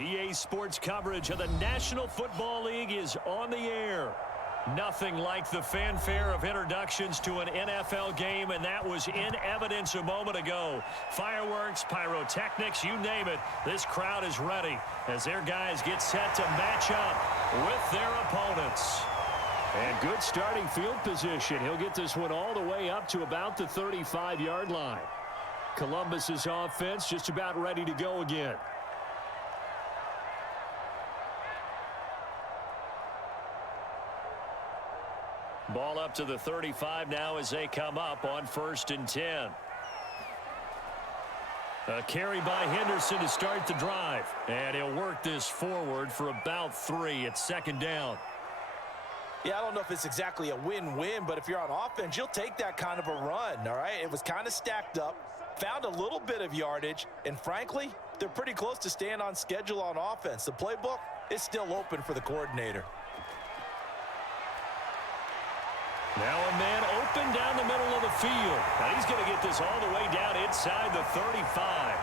EA Sports coverage of the National Football League is on the air. Nothing like the fanfare of introductions to an NFL game, and that was in evidence a moment ago. Fireworks, pyrotechnics, you name it, this crowd is ready as their guys get set to match up with their opponents. And good starting field position. He'll get this one all the way up to about the 35-yard line. Columbus's offense just about ready to go again. Ball up to the 35 now as they come up on 1st and 10. A carry by Henderson to start the drive. And he'll work this forward for about 3 at 2nd down. Yeah, I don't know if it's exactly a win-win, but if you're on offense, you'll take that kind of a run, all right? It was kind of stacked up, found a little bit of yardage, and frankly, they're pretty close to staying on schedule on offense. The playbook is still open for the coordinator. Now a man open down the middle of the field. Now he's going to get this all the way down inside the 35.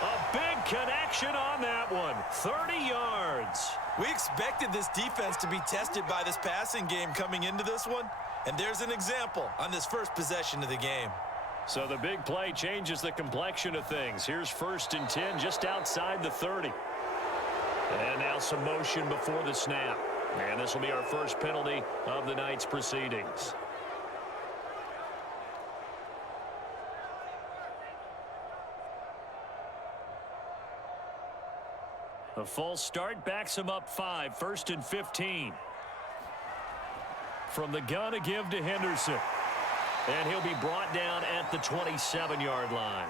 A big connection on that one. 30 yards. We expected this defense to be tested by this passing game coming into this one, and there's an example on this first possession of the game. So the big play changes the complexion of things. Here's 1st and 10 just outside the 30. And now some motion before the snap. And this will be our first penalty of the night's proceedings. A false start backs him up 5. 1st and 15. From the gun, a give to Henderson. And he'll be brought down at the 27-yard line.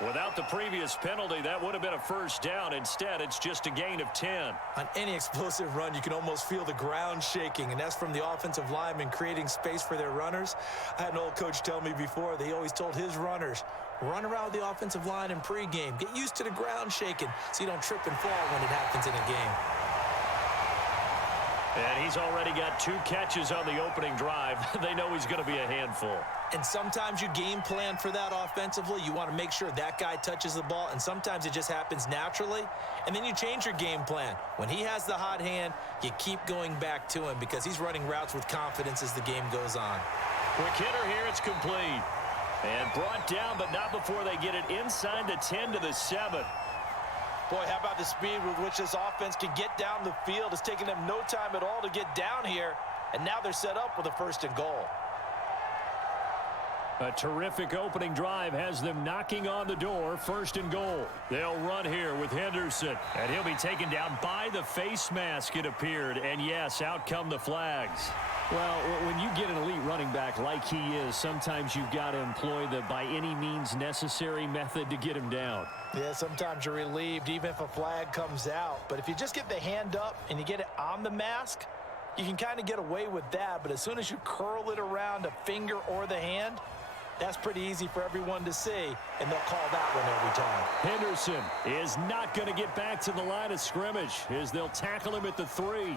Without the previous penalty, that would have been a 1st down. Instead, it's just a gain of 10. On any explosive run, you can almost feel the ground shaking, and that's from the offensive linemen creating space for their runners. I had an old coach tell me before, they always told his runners, run around the offensive line in pregame. Get used to the ground shaking so you don't trip and fall when it happens in a game. And he's already got 2 catches on the opening drive. They know he's going to be a handful. And sometimes you game plan for that offensively. You want to make sure that guy touches the ball, and sometimes it just happens naturally. And then you change your game plan. When he has the hot hand, you keep going back to him because he's running routes with confidence as the game goes on. Quick hitter here, it's complete. And brought down, but not before they get it inside the 10 to the 7. Boy, how about the speed with which this offense can get down the field? It's taken them no time at all to get down here, and now they're set up with a 1st and goal. A terrific opening drive has them knocking on the door. 1st and goal. They'll run here with Henderson, and he'll be taken down by the face mask, it appeared. And yes, out come the flags. Well, when you get an elite running back like he is, sometimes you've got to employ the by any means necessary method to get him down. Yeah, sometimes you're relieved even if a flag comes out. But if you just get the hand up and you get it on the mask, you can kind of get away with that. But as soon as you curl it around a finger or the hand, that's pretty easy for everyone to see, and they'll call that one every time. Henderson is not going to get back to the line of scrimmage as they'll tackle him at the 3.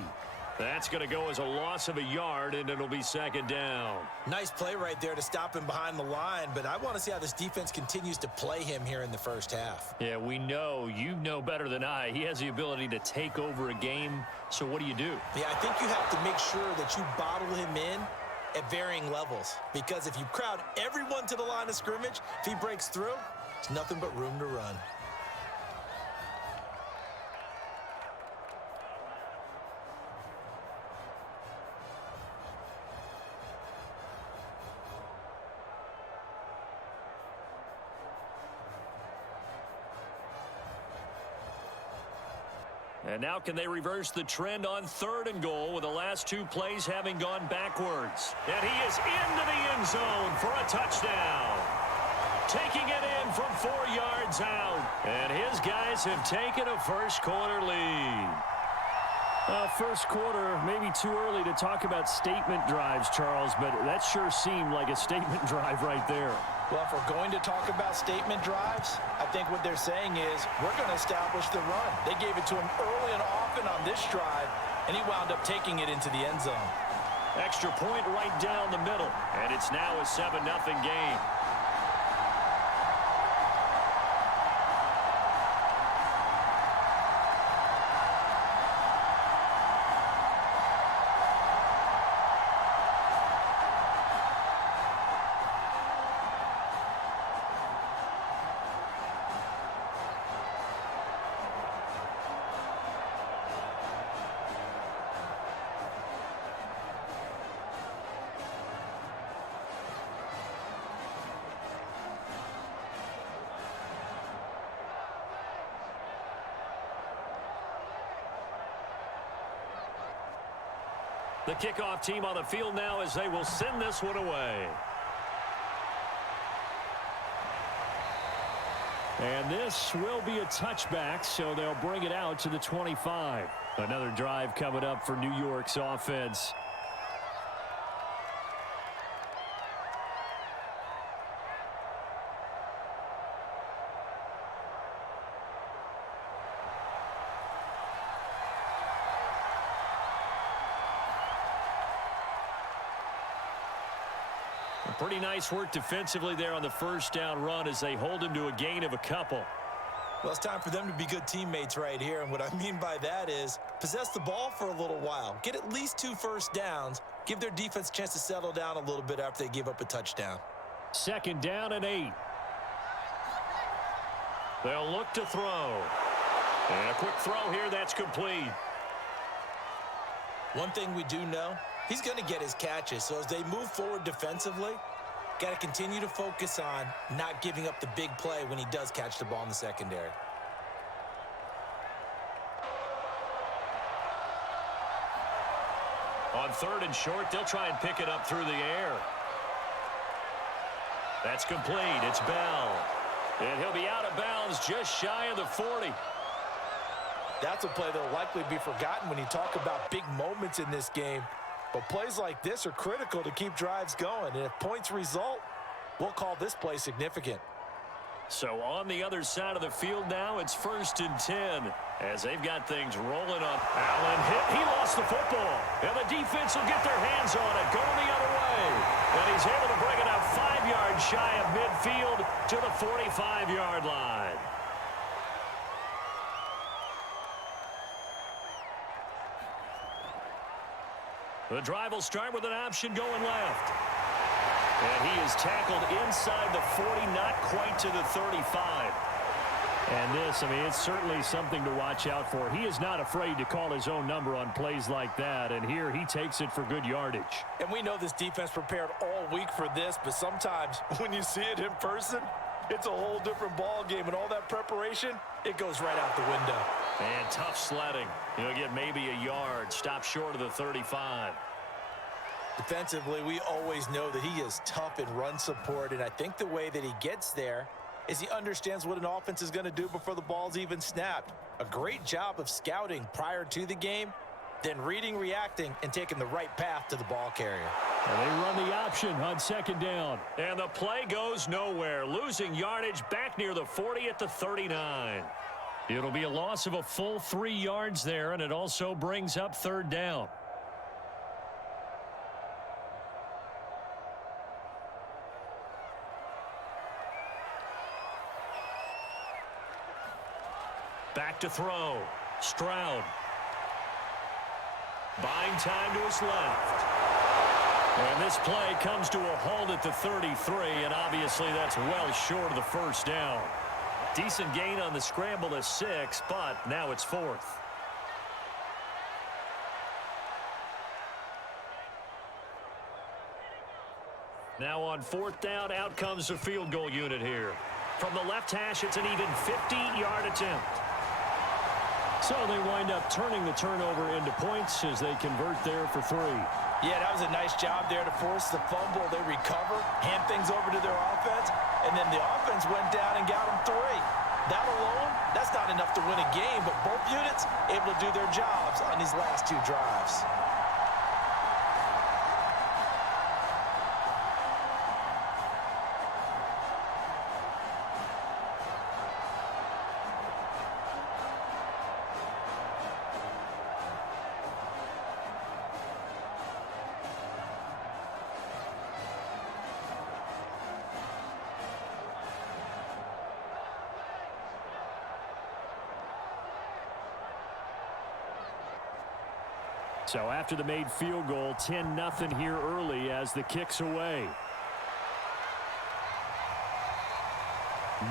That's going to go as a loss of a yard, and it'll be 2nd down. Nice play right there to stop him behind the line, but I want to see how this defense continues to play him here in the 1st half. Yeah, we know. You know better than I. He has the ability to take over a game, so what do you do? Yeah, I think you have to make sure that you bottle him in at varying levels, because if you crowd everyone to the line of scrimmage, if he breaks through, it's nothing but room to run. And now can they reverse the trend on 3rd and goal with the last 2 plays having gone backwards? And he is into the end zone for a touchdown. Taking it in from 4 yards out. And his guys have taken a 1st quarter lead. First quarter, maybe too early to talk about statement drives, Charles, but that sure seemed like a statement drive right there. Well, if we're going to talk about statement drives, I think what they're saying is we're going to establish the run. They gave it to him early and often on this drive, and he wound up taking it into the end zone. Extra point right down the middle, and it's now a 7-0 game. The kickoff team on the field now as they will send this one away. And this will be a touchback, so they'll bring it out to the 25. Another drive coming up for New York's offense. Pretty nice work defensively there on the first down run as they hold him to a gain of a couple. Well, it's time for them to be good teammates right here. And what I mean by that is possess the ball for a little while. Get at least 2 first downs. Give their defense a chance to settle down a little bit after they give up a touchdown. 2nd down and 8. They'll look to throw. And a quick throw here that's complete. One thing we do know, he's going to get his catches. So as they move forward defensively, got to continue to focus on not giving up the big play when he does catch the ball in the secondary. On 3rd and short, they'll try and pick it up through the air. That's complete. It's Bell. And he'll be out of bounds just shy of the 40. That's a play that will likely be forgotten when you talk about big moments in this game. But plays like this are critical to keep drives going. And if points result, we'll call this play significant. So on the other side of the field now, it's 1st and 10 as they've got things rolling up. Allen hit. He lost the football. And the defense will get their hands on it, going the other way. And he's able to bring it up 5 yards shy of midfield to the 45-yard line. The drive will start with an option going left. And he is tackled inside the 40, not quite to the 35. And this, I mean, it's certainly something to watch out for. He is not afraid to call his own number on plays like that. And here he takes it for good yardage. And we know this defense prepared all week for this, but sometimes when you see it in person, it's a whole different ball game. And all that preparation, it goes right out the window. And tough sledding. He'll get maybe a yard. Stop short of the 35. Defensively, we always know that he is tough in run support, and I think the way that he gets there is he understands what an offense is going to do before the ball's even snapped. A great job of scouting prior to the game, then reading, reacting, and taking the right path to the ball carrier. And they run the option on 2nd down. And the play goes nowhere. Losing yardage back near the 40 at the 39. It'll be a loss of a full 3 yards there, and it also brings up 3rd down. Back to throw. Stroud. Buying time to his left. And this play comes to a halt at the 33, and obviously that's well short of the 1st down. Decent gain on the scramble to 6, but now it's 4th. Now on 4th down, out comes the field goal unit here. From the left hash, it's an even 50-yard attempt. So they wind up turning the turnover into points as they convert there for 3. Yeah, that was a nice job there to force the fumble. They recover, hand things over to their offense, and then the offense went down and got them 3. That alone, that's not enough to win a game, but both units able to do their jobs on these last 2 drives. So after the made field goal, 10-0 here early as the kick's away.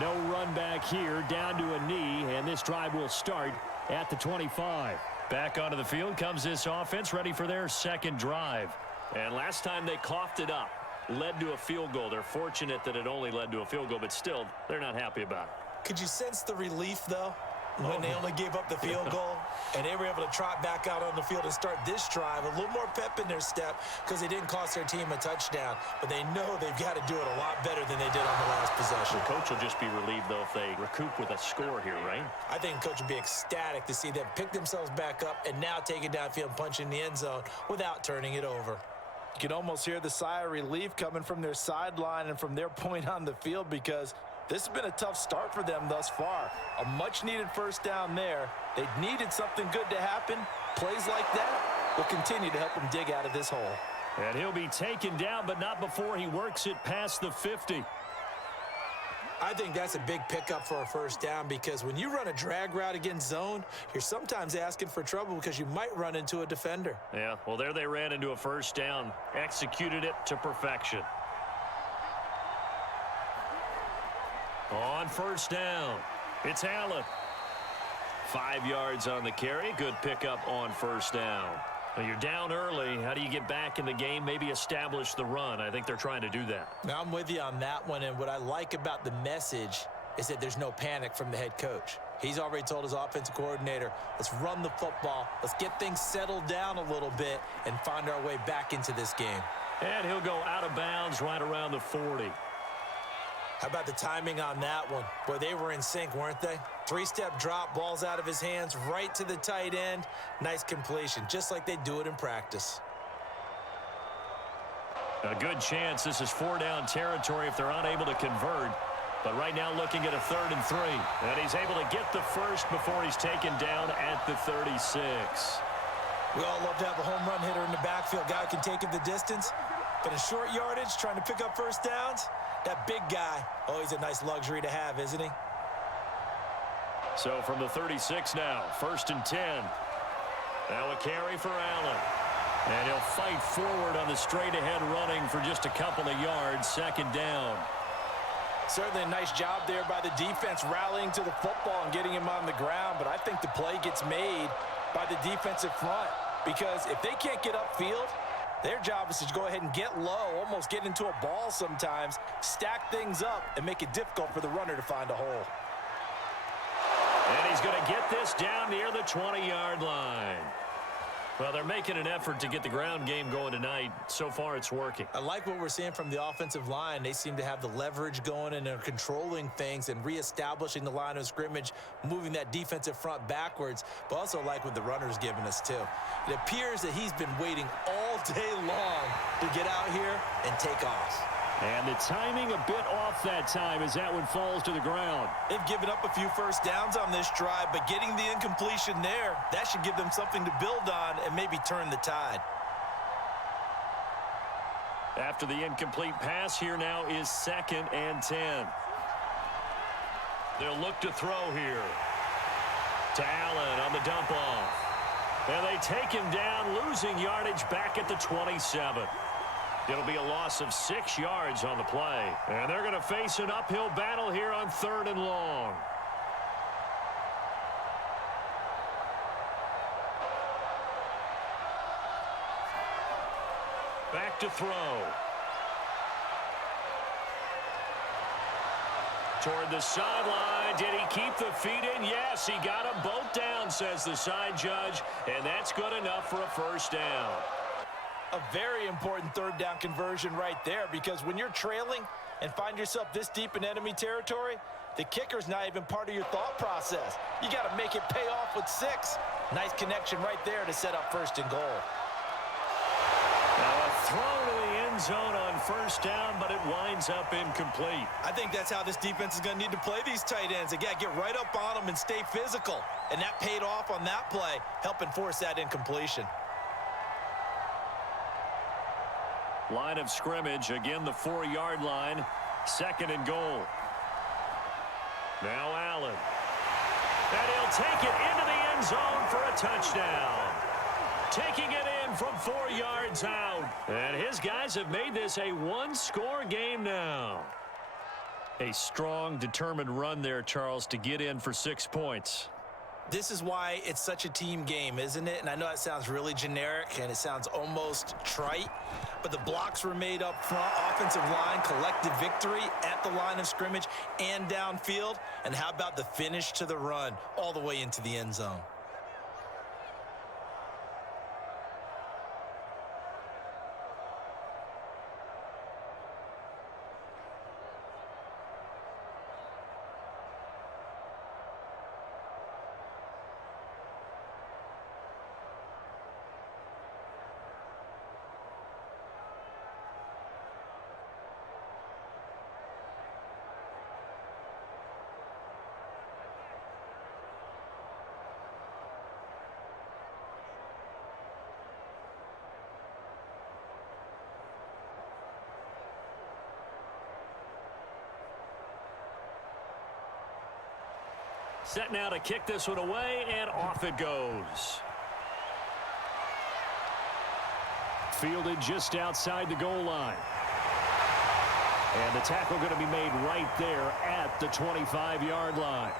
No run back here, down to a knee, and this drive will start at the 25. Back onto the field comes this offense, ready for their 2nd drive. And last time they coughed it up, led to a field goal. They're fortunate that it only led to a field goal, but still, they're not happy about it. Could you sense the relief, though? when they only gave up the field goal, and they were able to trot back out on the field and start this drive. A little more pep in their step because they didn't cost their team a touchdown, but they know they've got to do it a lot better than they did on the last possession. The coach will just be relieved, though, if they recoup with a score here, right? I think coach would be ecstatic to see them pick themselves back up and now take it downfield and punch in the end zone without turning it over. You can almost hear the sigh of relief coming from their sideline and from their point on the field, because this has been a tough start for them thus far. A much-needed first down there. They needed something good to happen. Plays like that will continue to help them dig out of this hole. And he'll be taken down, but not before he works it past the 50. I think that's a big pickup for a first down, because when you run a drag route against zone, you're sometimes asking for trouble because you might run into a defender. Yeah, well, there they ran into a first down. Executed it to perfection. On first down, it's Allen. 5 yards on the carry. Good pickup on first down. Well, you're down early. How do you get back in the game? Maybe establish the run. I think they're trying to do that. Now, I'm with you on that one, and what I like about the message is that there's no panic from the head coach. He's already told his offensive coordinator, let's run the football, let's get things settled down a little bit and find our way back into this game. And he'll go out of bounds right around the 40. How about the timing on that one? Boy, they were in sync, weren't they? 3-step drop, balls out of his hands, right to the tight end. Nice completion, just like they do it in practice. A good chance this is 4-down territory if they're unable to convert. But right now looking at a 3rd and 3. And he's able to get the first before he's taken down at the 36. We all love to have a home run hitter in the backfield. Guy who can take it the distance. But in short yardage, trying to pick up first downs, that big guy, oh, he's a nice luxury to have, isn't he? So from the 36 now, 1st and 10. Now a carry for Allen. And he'll fight forward on the straight-ahead running for just a couple of yards, 2nd down. Certainly a nice job there by the defense rallying to the football and getting him on the ground, but I think the play gets made by the defensive front, because if they can't get upfield, their job is to go ahead and get low, almost get into a ball sometimes, stack things up, and make it difficult for the runner to find a hole. And he's going to get this down near the 20-yard line. Well, they're making an effort to get the ground game going tonight. So far, it's working. I like what we're seeing from the offensive line. They seem to have the leverage going and they're controlling things and reestablishing the line of scrimmage, moving that defensive front backwards, but also like what the runner's giving us, too. It appears that he's been waiting all day long to get out here and take off. And the timing a bit off that time as that one falls to the ground. They've given up a few first downs on this drive, but getting the incompletion there, that should give them something to build on and maybe turn the tide. After the incomplete pass, here now is 2nd and 10. They'll look to throw here. To Allen on the dump off. And they take him down, losing yardage back at the 27. It'll be a loss of 6 yards on the play. And they're going to face an uphill battle here on 3rd and long. Back to throw. Toward the sideline. Did he keep the feet in? Yes, he got them both down, says the side judge. And that's good enough for a first down. A very important 3rd down conversion right there, because when you're trailing and find yourself this deep in enemy territory, the kicker's not even part of your thought process. You got to make it pay off with 6. Nice connection right there to set up 1st and goal. Now a throw to the end zone on 1st down, but it winds up incomplete. I think that's how this defense is going to need to play these tight ends. They got to get right up on them and stay physical. And that paid off on that play, helping force that incompletion. Line of scrimmage, again the 4-yard line, 2nd and goal. Now Allen. And he'll take it into the end zone for a touchdown. Taking it in from 4 yards out. And his guys have made this a 1-score game now. A strong, determined run there, Charles, to get in for 6 points. This is why it's such a team game, isn't it? And I know that sounds really generic and it sounds almost trite, but the blocks were made up front, offensive line, collective victory at the line of scrimmage and downfield. And how about the finish to the run all the way into the end zone? Set now to kick this one away, and off it goes. Fielded just outside the goal line. And the tackle going to be made right there at the 25-yard line.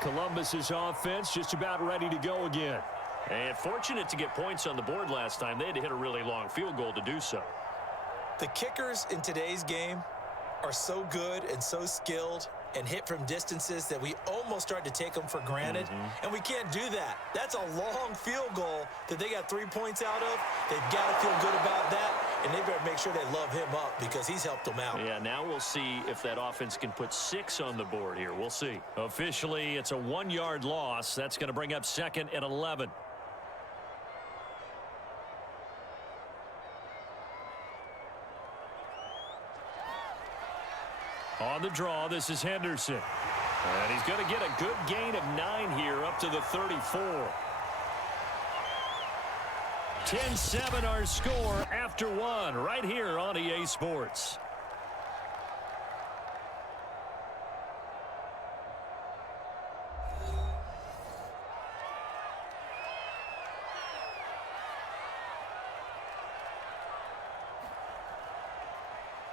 Columbus's offense just about ready to go again. And fortunate to get points on the board last time. They had to hit a really long field goal to do so. The kickers in today's game are so good and so skilled and hit from distances that we almost start to take them for granted. And we can't do that. That's a long field goal that they got 3 points out of. They've got to feel good about that, and they better make sure they love him up because he's helped them out. Yeah, now we'll see if that offense can put 6 on the board here. We'll see. Officially, it's a 1-yard loss. That's going to bring up 2nd and 11. On the draw, this is Henderson. And he's going to get a good gain of 9 here up to the 34. 10-7 our score after 1 right here on EA Sports.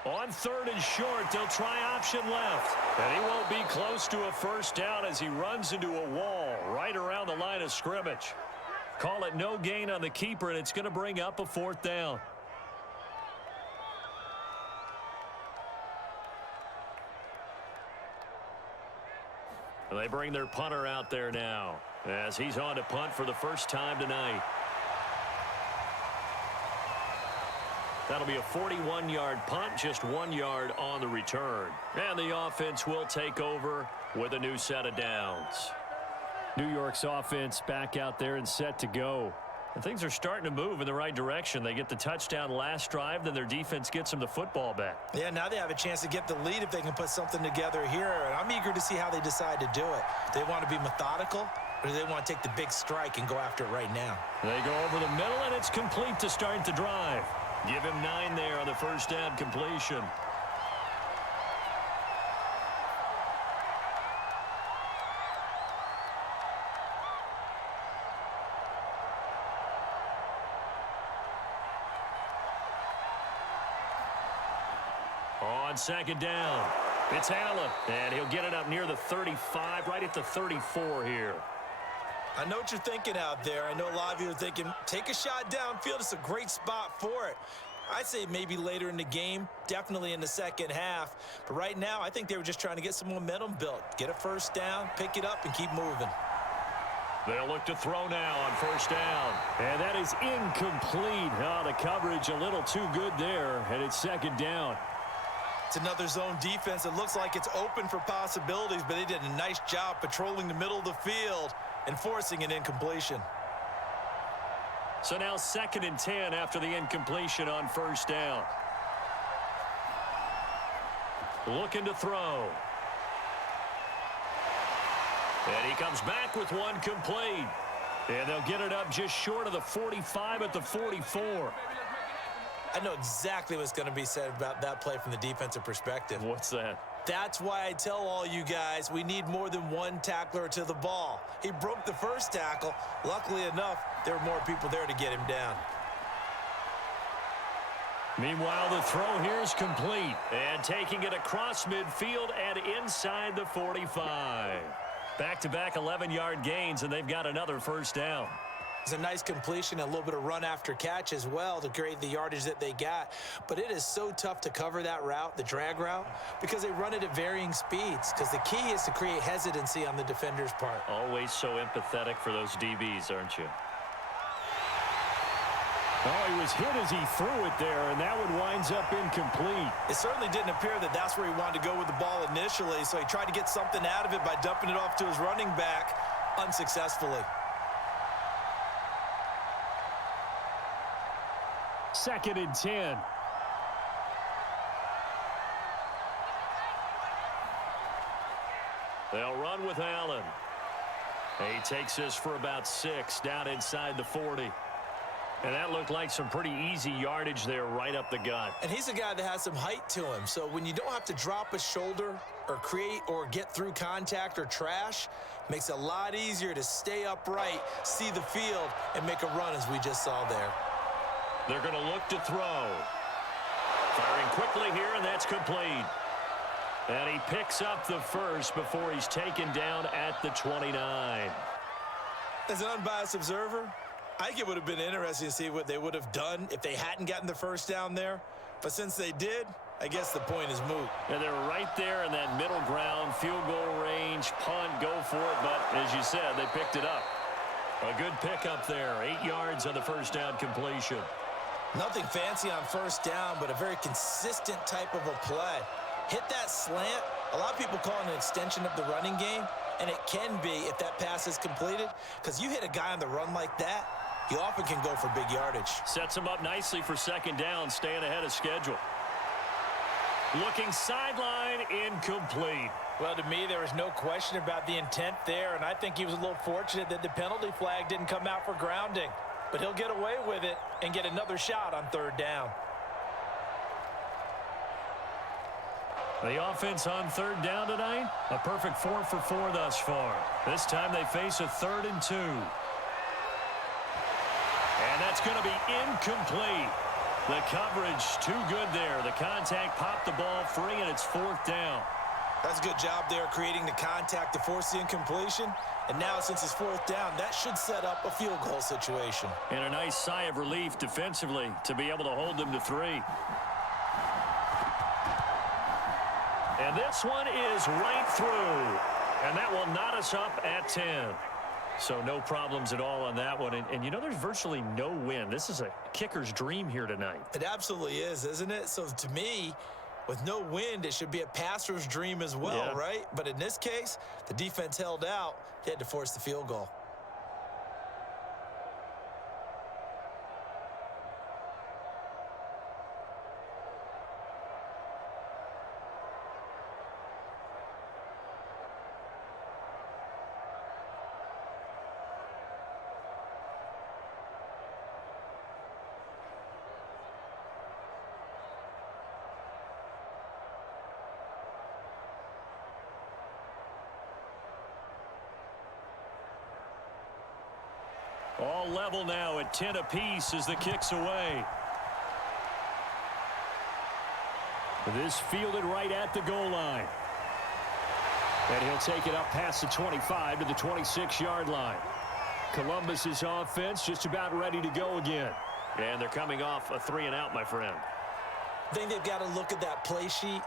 On 3rd and short, they'll try option left. And he won't be close to a first down as he runs into a wall right around the line of scrimmage. Call it no gain on the keeper, and it's going to bring up a 4th down. And they bring their punter out there now as he's on to punt for the first time tonight. That'll be a 41-yard punt, just 1 yard on the return. And the offense will take over with a new set of downs. New York's offense back out there and set to go. And things are starting to move in the right direction. They get the touchdown last drive, then their defense gets them the football back. Yeah, now they have a chance to get the lead if they can put something together here. And I'm eager to see how they decide to do it. Do they want to be methodical, or do they want to take the big strike and go after it right now? They go over the middle, and it's complete to start the drive. Give him 9 there on the first down completion. On 2nd down, it's Allen, and he'll get it up near the 35, right at the 34 here. I know what you're thinking out there. I know a lot of you are thinking, take a shot downfield. It's a great spot for it. I'd say maybe later in the game, definitely in the second half. But right now, I think they were just trying to get some momentum built. Get a first down, pick it up, and keep moving. They'll look to throw now on first down. And that is incomplete. Oh, the coverage a little too good there, and it's 2nd down. It's another zone defense. It looks like it's open for possibilities, but they did a nice job patrolling the middle of the field and forcing an incompletion. So now 2nd and 10 after the incompletion on first down. Looking to throw. And he comes back with one complete. And they'll get it up just short of the 45 at the 44. I know exactly what's going to be said about that play from the defensive perspective. What's that? That's why I tell all you guys we need more than one tackler to the ball. He broke the first tackle. Luckily enough, there were more people there to get him down. Meanwhile, the throw here is complete. And taking it across midfield and inside the 45. Back-to-back 11-yard gains, and they've got another first down. It's a nice completion, a little bit of run after catch as well to create the yardage that they got. But it is so tough to cover that route, the drag route, because they run it at varying speeds. Because the key is to create hesitancy on the defender's part. Always so empathetic for those DBs, aren't you? Oh, he was hit as he threw it there, and that one winds up incomplete. It certainly didn't appear that that's where he wanted to go with the ball initially, so he tried to get something out of it by dumping it off to his running back unsuccessfully. 2nd and 10. They'll run with Allen. He takes this for about 6 down inside the 40. And that looked like some pretty easy yardage there right up the gut. And he's a guy that has some height to him. So when you don't have to drop a shoulder or create or get through contact or trash, makes it a lot easier to stay upright, see the field, and make a run as we just saw there. They're going to look to throw. Firing quickly here, and that's complete. And he picks up the first before he's taken down at the 29. As an unbiased observer, I think it would have been interesting to see what they would have done if they hadn't gotten the first down there. But since they did, I guess the point is moot. And they're right there in that middle ground, field goal range, punt, go for it. But as you said, they picked it up. A good pickup there, 8 yards on the first down completion. Nothing fancy on first down, but a very consistent type of a play. Hit that slant. A lot of people call it an extension of the running game, and it can be if that pass is completed, because you hit a guy on the run like that, you often can go for big yardage. Sets him up nicely for 2nd down, staying ahead of schedule. Looking sideline, incomplete. Well, to me, there was no question about the intent there, and I think he was a little fortunate that the penalty flag didn't come out for grounding. But he'll get away with it and get another shot on 3rd down. The offense on 3rd down tonight, a perfect 4 for 4 thus far. This time they face a 3rd and 2. And that's going to be incomplete. The coverage too good there. The contact popped the ball free, and it's 4th down. That's a good job there creating the contact to force the incompletion. And now, since it's 4th down, that should set up a field goal situation. And a nice sigh of relief defensively to be able to hold them to 3. And this one is right through. And that will knot us up at 10. So no problems at all on that one. And you know, there's virtually no wind. This is a kicker's dream here tonight. It absolutely is, isn't it? So to me, with no wind, it should be a passer's dream as well, right? But in this case, the defense held out. They had to force the field goal. All level now at 10 apiece as the kick's away. This fielded right at the goal line. And he'll take it up past the 25 to the 26-yard line. Columbus's offense just about ready to go again. And they're coming off a 3-and-out, my friend. I think they've got to look at that play sheet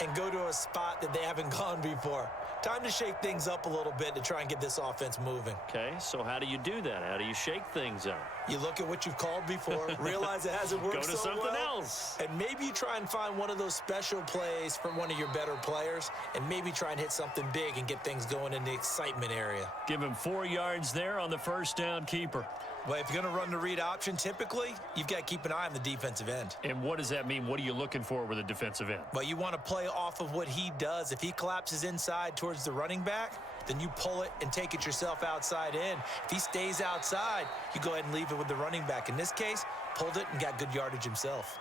and go to a spot that they haven't gone before. Time to shake things up a little bit to try and get this offense moving. Okay, so how do you do that? How do you shake things up? You look at what you've called before, realize it hasn't worked Go to so something well, else. and maybe you try and find one of those special plays from one of your better players, and maybe try and hit something big and get things going in the excitement area. Give him 4 yards there on the first down keeper. Well, if you're going to run the read option, typically, you've got to keep an eye on the defensive end. And what does that mean? What are you looking for with a defensive end? Well, you want to play off of what he does. If he collapses inside towards the running back, then you pull it and take it yourself outside in. If he stays outside, you go ahead and leave it with the running back. In this case, pulled it and got good yardage himself.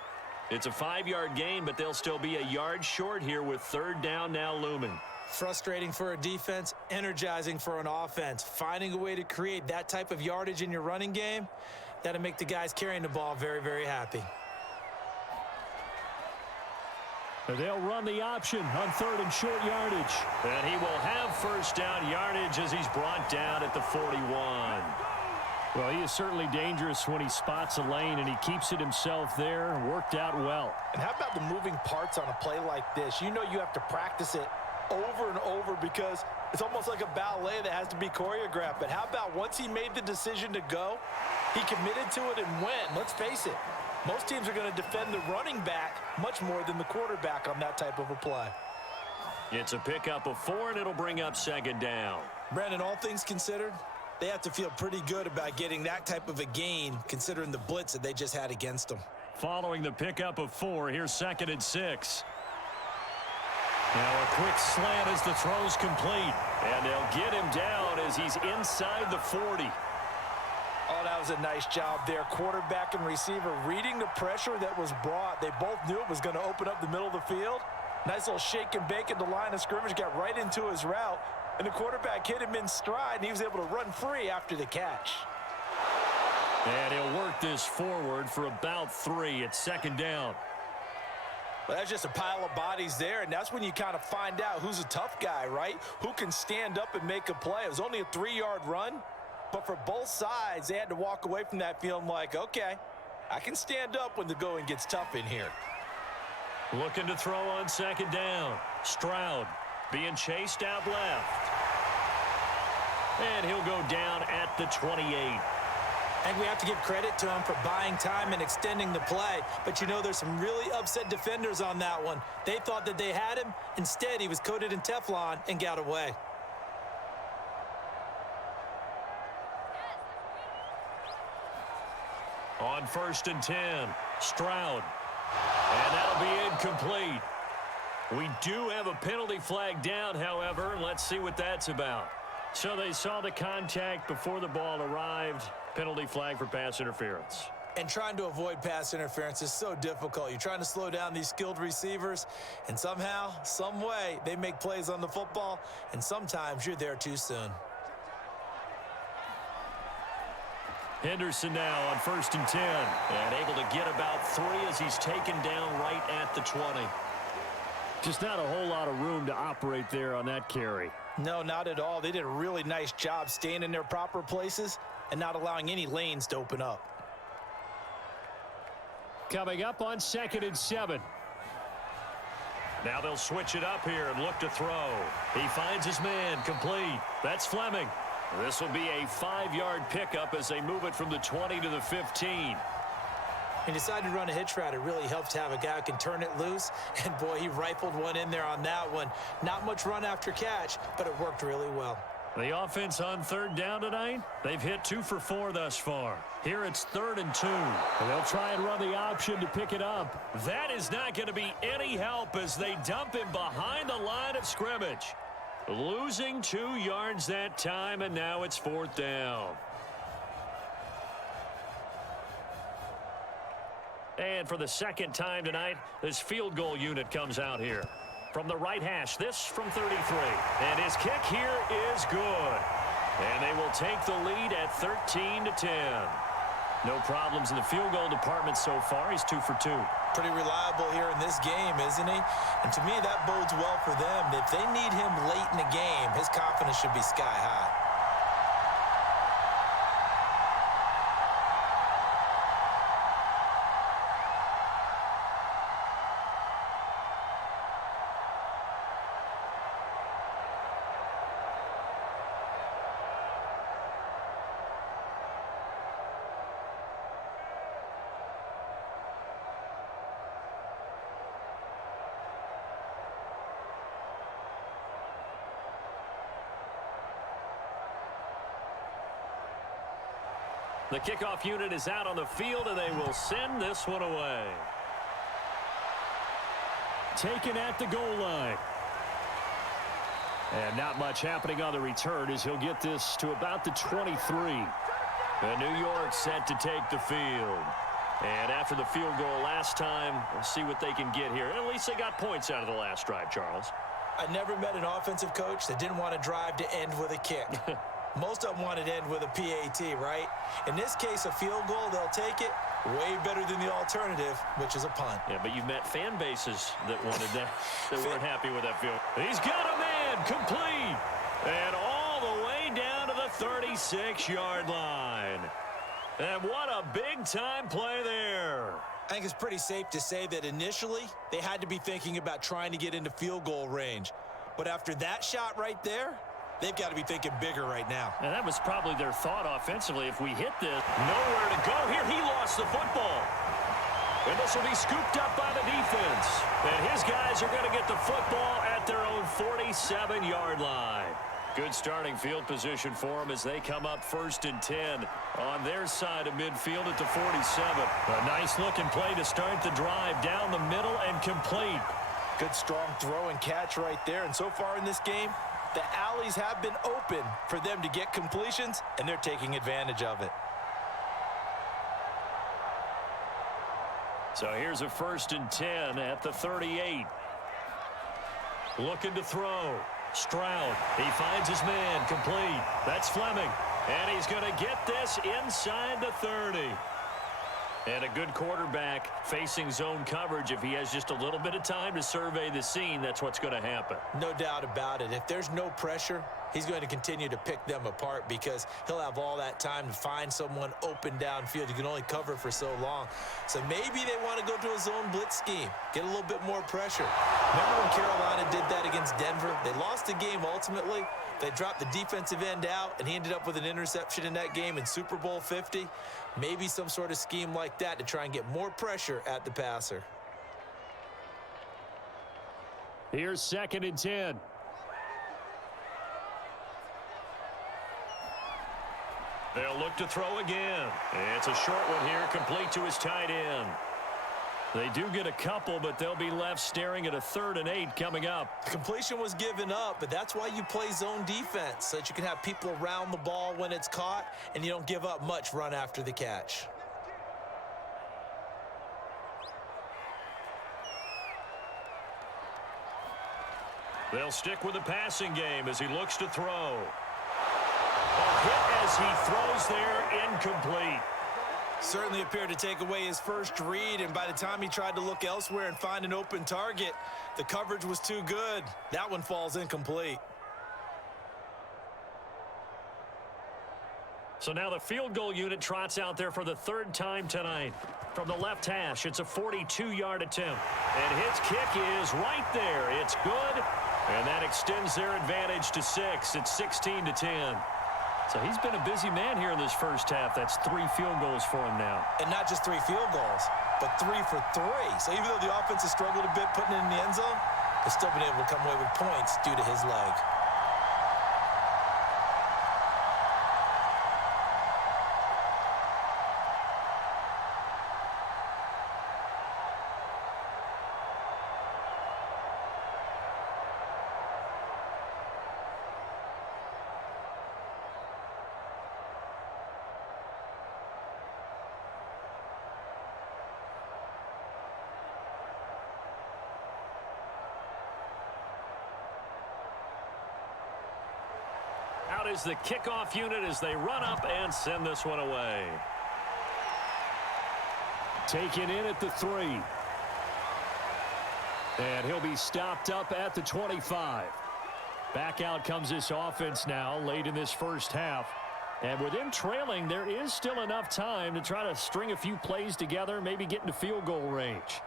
It's a 5-yard gain, but they'll still be a yard short here with 3rd down now looming. Frustrating for a defense, energizing for an offense. Finding a way to create that type of yardage in your running game, that'll make the guys carrying the ball very, very happy. They'll run the option on 3rd and short yardage. And he will have first down yardage as he's brought down at the 41. Well, he is certainly dangerous when he spots a lane, and he keeps it himself there. Worked out well. And how about the moving parts on a play like this? You know you have to practice it over and over because it's almost like a ballet that has to be choreographed. But how about once he made the decision to go, he committed to it and went. Let's face it, most teams are going to defend the running back much more than the quarterback on that type of a play. It's a pickup of 4, and it'll bring up 2nd down. Brandon, all things considered, they have to feel pretty good about getting that type of a gain considering the blitz that they just had against them. Following the pickup of 4, here's 2nd and 6. Now a quick slant as the throw's complete. And they'll get him down as he's inside the 40. Oh, that was a nice job there. Quarterback and receiver reading the pressure that was brought. They both knew it was going to open up the middle of the field. Nice little shake and bake at the line of scrimmage. Got right into his route. And the quarterback hit him in stride, and he was able to run free after the catch. And he'll work this forward for about 3 at 2nd down. Well, that's just a pile of bodies there, and that's when you kind of find out who's a tough guy, right? Who can stand up and make a play. It was only a 3-yard run, but for both sides, they had to walk away from that feeling like, okay, I can stand up when the going gets tough in here. Looking to throw on 2nd down. Stroud being chased out left. And he'll go down at the 28. I think we have to give credit to him for buying time and extending the play. But, you know, there's some really upset defenders on that one. They thought that they had him. Instead, he was coated in Teflon and got away. On 1st and 10, Stroud. And that'll be incomplete. We do have a penalty flag down, however. Let's see what that's about. So they saw the contact before the ball arrived. Penalty flag for pass interference. And trying to avoid pass interference is so difficult. You're trying to slow down these skilled receivers, and somehow, some way, they make plays on the football, and sometimes you're there too soon. Henderson now on 1st and 10. And able to get about 3 as he's taken down right at the 20. Just not a whole lot of room to operate there on that carry. No, not at all. They did a really nice job staying in their proper places and not allowing any lanes to open up. Coming up on 2nd and 7. Now they'll switch it up here and look to throw. He finds his man complete. That's Fleming. This will be a 5-yard pickup as they move it from the 20 to the 15. He decided to run a hitch route. It really helps to have a guy who can turn it loose. And, boy, he rifled one in there on that one. Not much run after catch, but it worked really well. The offense on 3rd down tonight, they've hit 2 for 4 thus far. Here it's 3rd and 2. And they'll try and run the option to pick it up. That is not going to be any help as they dump him behind the line of scrimmage. Losing 2 yards that time, and now it's 4th down. And for the 2nd time tonight, this field goal unit comes out here. From the right hash, this from 33. And his kick here is good. And they will take the lead at 13-10. No problems in the field goal department so far. He's 2 for 2. Pretty reliable here in this game, isn't he? And to me, that bodes well for them. If they need him late in the game, his confidence should be sky high. The kickoff unit is out on the field, and they will send this one away. Taken at the goal line. And not much happening on the return as he'll get this to about the 23. And New York set to take the field. And after the field goal last time, we'll see what they can get here. At least they got points out of the last drive, Charles. I never met an offensive coach that didn't want to drive to end with a kick. Most of them wanted to end with a PAT, right? In this case, a field goal, they'll take it. Way better than the alternative, which is a punt. Yeah, but you met fan bases that wanted that, that weren't happy with that field. He's got a man complete. And all the way down to the 36-yard line. And what a big-time play there. I think it's pretty safe to say that initially they had to be thinking about trying to get into field goal range. But after that shot right there, they've got to be thinking bigger right now. And that was probably their thought offensively. If we hit this, nowhere to go. Here, he lost the football. And this will be scooped up by the defense. And his guys are going to get the football at their own 47-yard line. Good starting field position for them as they come up 1st and 10 on their side of midfield at the 47. A nice-looking play to start the drive down the middle and complete. Good strong throw and catch right there. And so far in this game, the alleys have been open for them to get completions, and they're taking advantage of it. So here's a 1st and 10 at the 38. Looking to throw. Stroud, he finds his man, complete. That's Fleming, and he's going to get this inside the 30. And a good quarterback facing zone coverage. If he has just a little bit of time to survey the scene, that's what's going to happen. No doubt about it. If there's no pressure, he's going to continue to pick them apart because he'll have all that time to find someone open downfield. You can only cover for so long. So maybe they want to go to a zone blitz scheme, get a little bit more pressure. Remember when Carolina did that against Denver? They lost the game ultimately. They dropped the defensive end out, and he ended up with an interception in that game in Super Bowl 50. Maybe some sort of scheme like that to try and get more pressure at the passer. Here's 2nd and 10. They'll look to throw again. It's a short one here, complete to his tight end. They do get a couple, but they'll be left staring at a 3rd and 8 coming up. The completion was given up, but that's why you play zone defense, so that you can have people around the ball when it's caught, and you don't give up much run after the catch. They'll stick with the passing game as he looks to throw. A hit as he throws there, incomplete. Certainly appeared to take away his first read, and by the time he tried to look elsewhere and find an open target, the coverage was too good. That one falls incomplete. So now the field goal unit trots out there for the 3rd time tonight. From the left hash, it's a 42-yard attempt. And his kick is right there. It's good, and that extends their advantage to 6. It's 16-10. So he's been a busy man here in this first half. That's 3 field goals for him now. And not just 3 field goals, but 3 for 3. So even though the offense has struggled a bit putting it in the end zone, they've still been able to come away with points due to his leg. Out is the kickoff unit as they run up and send this one away. Taken in at the 3. And he'll be stopped up at the 25. Back out comes this offense now late in this first half. And with them trailing, there is still enough time to try to string a few plays together, maybe get into field goal range.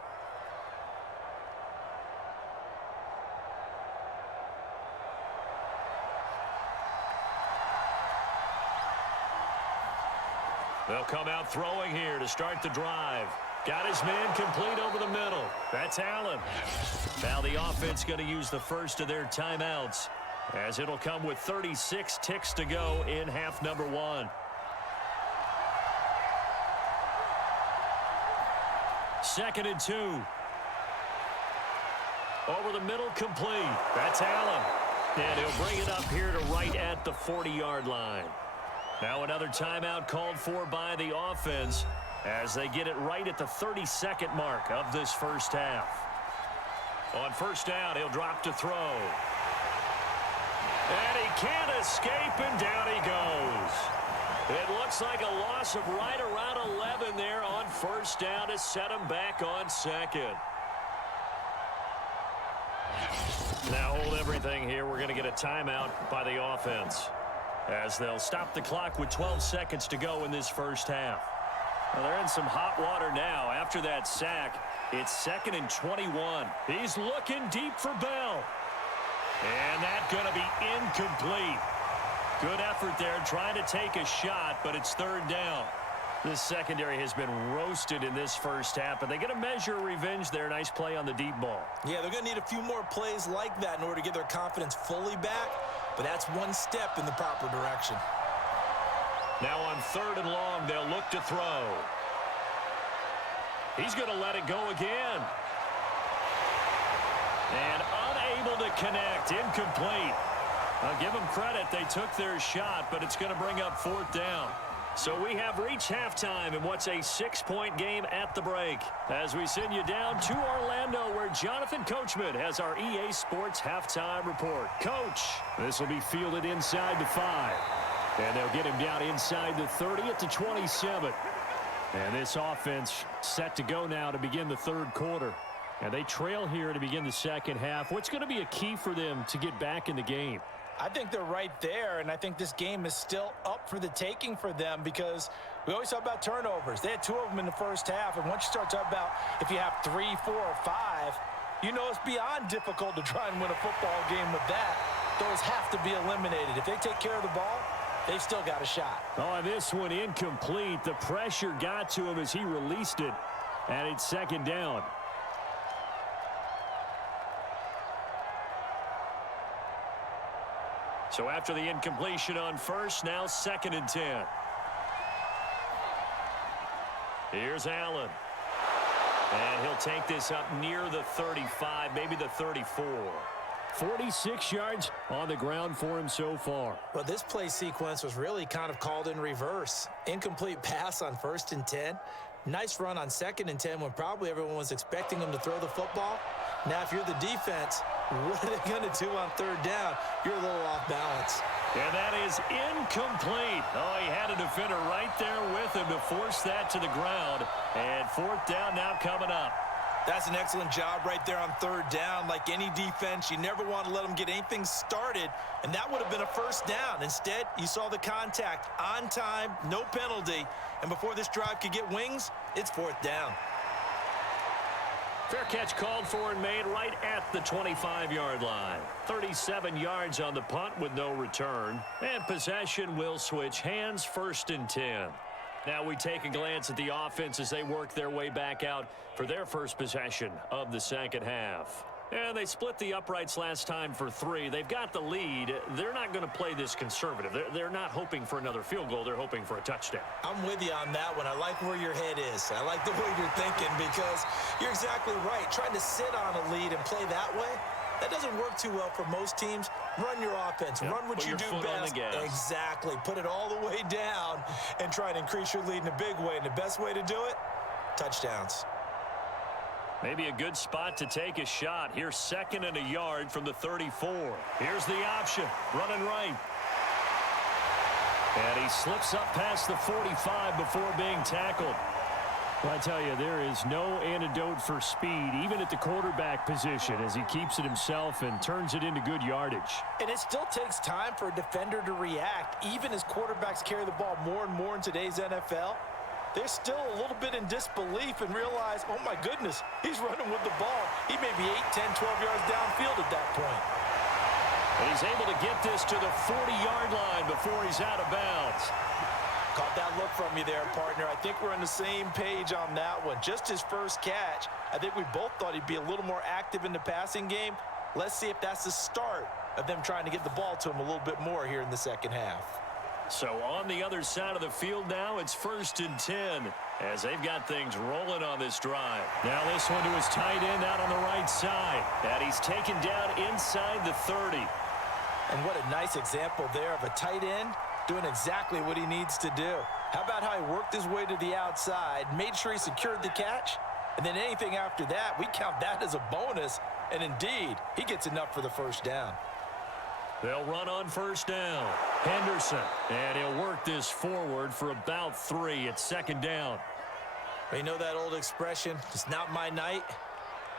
They'll come out throwing here to start the drive. Got his man complete over the middle. That's Allen. Now the offense going to use the first of their timeouts, as it'll come with 36 ticks to go in half number 1. Second and 2. Over the middle, complete. That's Allen. And he'll bring it up here to right at the 40-yard line. Now another timeout called for by the offense as they get it right at the 32nd mark of this first half. On first down, he'll drop to throw. And he can't escape, and down he goes. It looks like a loss of right around 11 there on first down to set them back on second. Now hold everything here. We're going to get a timeout by the offense as they'll stop the clock with 12 seconds to go in this first half. Well, they're in some hot water now. After that sack, it's 2nd and 21. He's looking deep for Bell. And that's going to be incomplete. Good effort there trying to take a shot, but it's 3rd down. This secondary has been roasted in this first half, but they get a measure of revenge there. Nice play on the deep ball. Yeah, they're going to need a few more plays like that in order to get their confidence fully back, but that's one step in the proper direction. Now on 3rd and long, they'll look to throw. He's going to let it go again. And unable to connect, incomplete. I'll give them credit. They took their shot, but it's going to bring up 4th down. So we have reached halftime in what's a 6-point game at the break. As we send you down to Orlando, where Jonathan Coachman has our EA Sports halftime report. Coach, this will be fielded inside the 5. And they'll get him down inside the 30 at the 27. And this offense set to go now to begin the 3rd quarter. And they trail here to begin the second half. What's going to be a key for them to get back in the game? I think they're right there, and I think this game is still up for the taking for them because we always talk about turnovers. They had 2 of them in the first half, and once you start talking about if you have 3, 4, or 5, you know it's beyond difficult to try and win a football game with that. Those have to be eliminated. If they take care of the ball, they've still got a shot. Oh, this one incomplete. The pressure got to him as he released it, and it's 2nd down. So after the incompletion on first, now 2nd and 10. Here's Allen. And he'll take this up near the 35, maybe the 34. 46 yards on the ground for him so far. Well, this play sequence was really kind of called in reverse. Incomplete pass on 1st and 10. Nice run on 2nd and 10 when probably everyone was expecting him to throw the football. Now, if you're the defense, what are they going to do on 3rd down? You're a little off balance. And that is incomplete. Oh, he had a defender right there with him to force that to the ground. And 4th down now coming up. That's an excellent job right there on 3rd down. Like any defense, you never want to let them get anything started, and that would have been a 1st down. Instead, you saw the contact on time, no penalty, and before this drive could get wings, it's 4th down. Fair catch called for and made right at the 25-yard line. 37 yards on the punt with no return, and possession will switch hands. 1st and 10. Now we take a glance at the offense as they work their way back out for their first possession of the second half. And they split the uprights last time for 3. They've got the lead. They're not going to play this conservative. They're not hoping for another field goal. They're hoping for a touchdown. I'm with you on that one. I like where your head is. I like the way you're thinking because you're exactly right. Trying to sit on a lead and play that way, that doesn't work too well for most teams. Run your offense. Yep. Run what Put you your do foot on best. the gas. Exactly. Put it all the way down and try and increase your lead in a big way. And the best way to do it, touchdowns. Maybe a good spot to take a shot. Here's 2nd and a yard from the 34. Here's the option. Running right. And he slips up past the 45 before being tackled. Well, I tell you, there is no antidote for speed, even at the quarterback position, as he keeps it himself and turns it into good yardage. And it still takes time for a defender to react. Even as quarterbacks carry the ball more and more in today's NFL, they're still a little bit in disbelief and realize, oh, my goodness, he's running with the ball. He may be 8, 10, 12 yards downfield at that point. And he's able to get this to the 40-yard line before he's out of bounds. Caught that look from you there, partner. I think we're on the same page on that one. Just his first catch, I think we both thought he'd be a little more active in the passing game. Let's see if that's the start of them trying to get the ball to him a little bit more here in the second half. So on the other side of the field now, it's 1st and 10 as they've got things rolling on this drive. Now this one to his tight end out on the right side. And he's taken down inside the 30. And what a nice example there of a tight end doing exactly what he needs to do. How about how he worked his way to the outside, made sure he secured the catch, and then anything after that, we count that as a bonus. And indeed, he gets enough for the 1st down. They'll run on first down. Henderson, and he'll work this forward for about 3. It's second down. You know that old expression, it's not my night?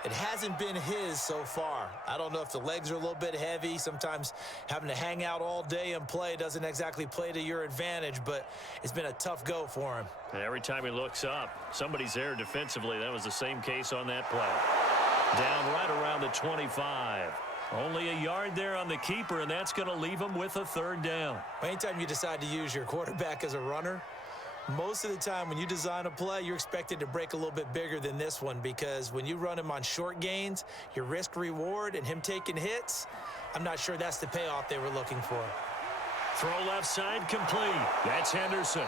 It hasn't been his so far. I don't know if the legs are a little bit heavy. Sometimes having to hang out all day and play doesn't exactly play to your advantage, but it's been a tough go for him. Every time he looks up, somebody's there defensively. That was the same case on that play. Down right around the 25. Only a yard there on the keeper, and that's going to leave him with a third down. Anytime you decide to use your quarterback as a runner, most of the time when you design a play, you're expected to break a little bit bigger than this one, because when you run him on short gains, your risk-reward and him taking hits, I'm not sure that's the payoff they were looking for. Throw left side complete. That's Henderson.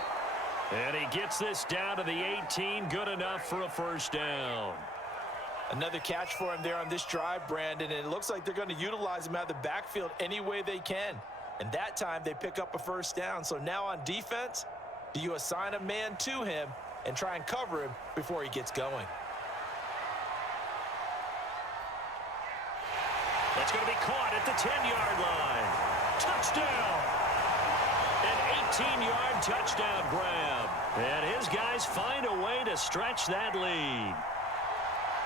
And he gets this down to the 18. Good enough for a first down. Another catch for him there on this drive, Brandon, and it looks like they're going to utilize him out of the backfield any way they can. And that time they pick up a first down. So now on defense, do you assign a man to him and try and cover him before he gets going? That's going to be caught at the 10-yard line. Touchdown! An 18-yard touchdown grab. And his guys find a way to stretch that lead.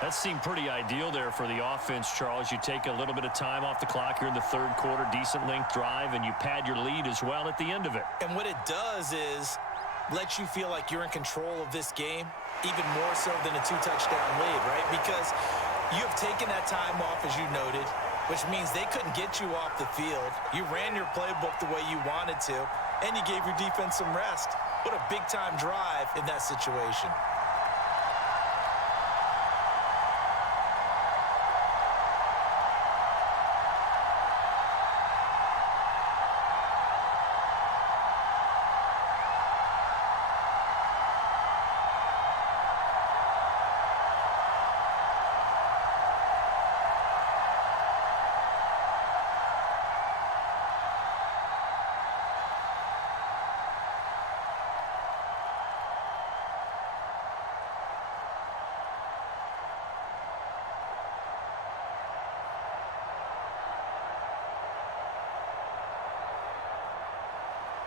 That seemed pretty ideal there for the offense, Charles. You take a little bit of time off the clock here in the third quarter, decent length drive, and you pad your lead as well at the end of it. And what it does is let you feel like you're in control of this game, even more so than a 2-touchdown lead, right? Because you have taken that time off, as you noted, which means they couldn't get you off the field. You ran your playbook the way you wanted to, and you gave your defense some rest. What a big-time drive in that situation.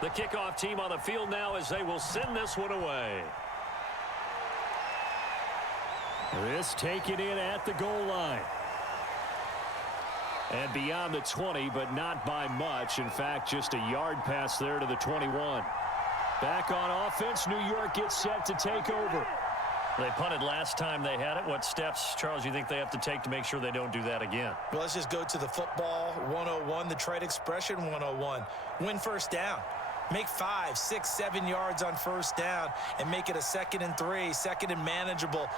The kickoff team on the field now as they will send this one away. This taken in at the goal line. And beyond the 20, but not by much. In fact, just a yard pass there to the 21. Back on offense, New York gets set to take over. They punted last time they had it. What steps, Charles, you think they have to take to make sure they don't do that again? Well, let's just go to the football 101, the trade expression 101. Win first down. Make 5, 6, 7 yards on first down and make it a 2nd and 3, 2nd and manageable.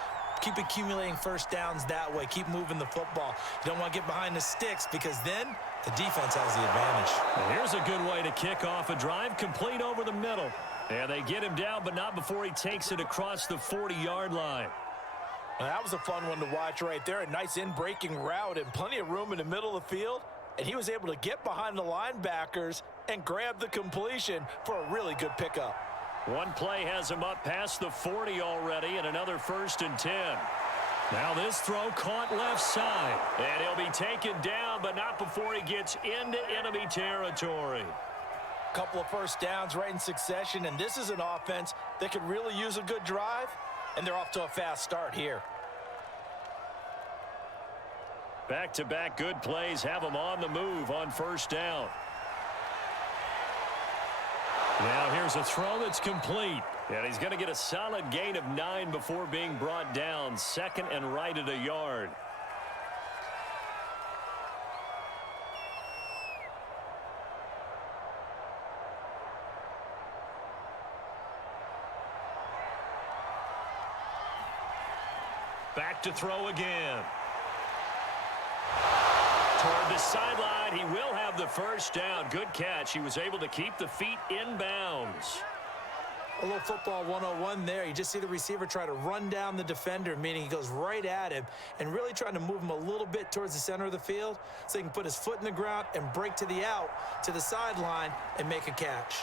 Keep accumulating first downs that way. Keep moving the football. You don't want to get behind the sticks, because then the defense has the advantage. And here's a good way to kick off a drive, complete over the middle. And they get him down, but not before he takes it across the 40-yard line. Now, that was a fun one to watch right there. A nice in-breaking route and plenty of room in the middle of the field. And he was able to get behind the linebackers and grab the completion for a really good pickup. One play has him up past the 40 already, and another 1st and 10. Now this throw caught left side. And he'll be taken down, but not before he gets into enemy territory. Couple of first downs right in succession, and this is an offense that could really use a good drive, and they're off to a fast start here. Back-to-back good plays have them on the move on first down. Now here's a throw that's complete. And he's going to get a solid gain of 9 before being brought down. 2nd and right at a yard. Back to throw again. Toward the sideline, he will have the first down. Good catch. He was able to keep the feet in bounds. A little football 101 there. You just see the receiver try to run down the defender, meaning he goes right at him and really trying to move him a little bit towards the center of the field so he can put his foot in the ground and break to the out, to the sideline, and make a catch.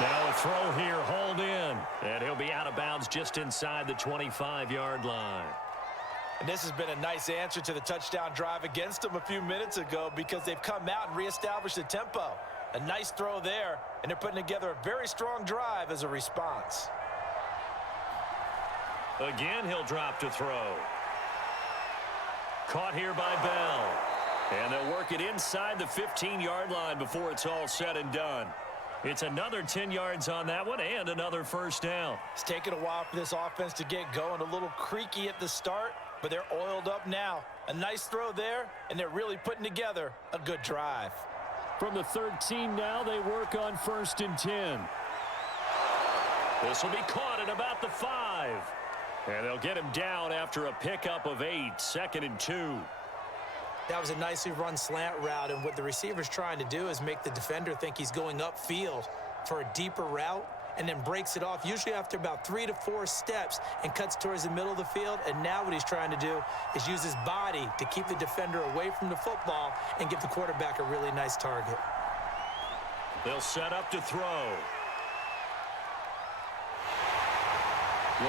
Now a throw here, hauled in. And he'll be out of bounds just inside the 25-yard line. And this has been a nice answer to the touchdown drive against them a few minutes ago because they've come out and reestablished the tempo. A nice throw there, and they're putting together a very strong drive as a response. Again, he'll drop to throw. Caught here by Bell. And they'll work it inside the 15-yard line before it's all said and done. It's another 10 yards on that one and another first down. It's taken a while for this offense to get going. A little creaky at the start, but they're oiled up now. A nice throw there, and they're really putting together a good drive. From the 13 now, they work on 1st and 10. This will be caught at about the 5. And they'll get him down after a pickup of 8, 2nd and 2. That was a nicely run slant route, and what the receiver's trying to do is make the defender think he's going upfield for a deeper route and then breaks it off, usually after about 3 to 4 steps, and cuts towards the middle of the field. And now what he's trying to do is use his body to keep the defender away from the football and give the quarterback a really nice target. They'll set up to throw.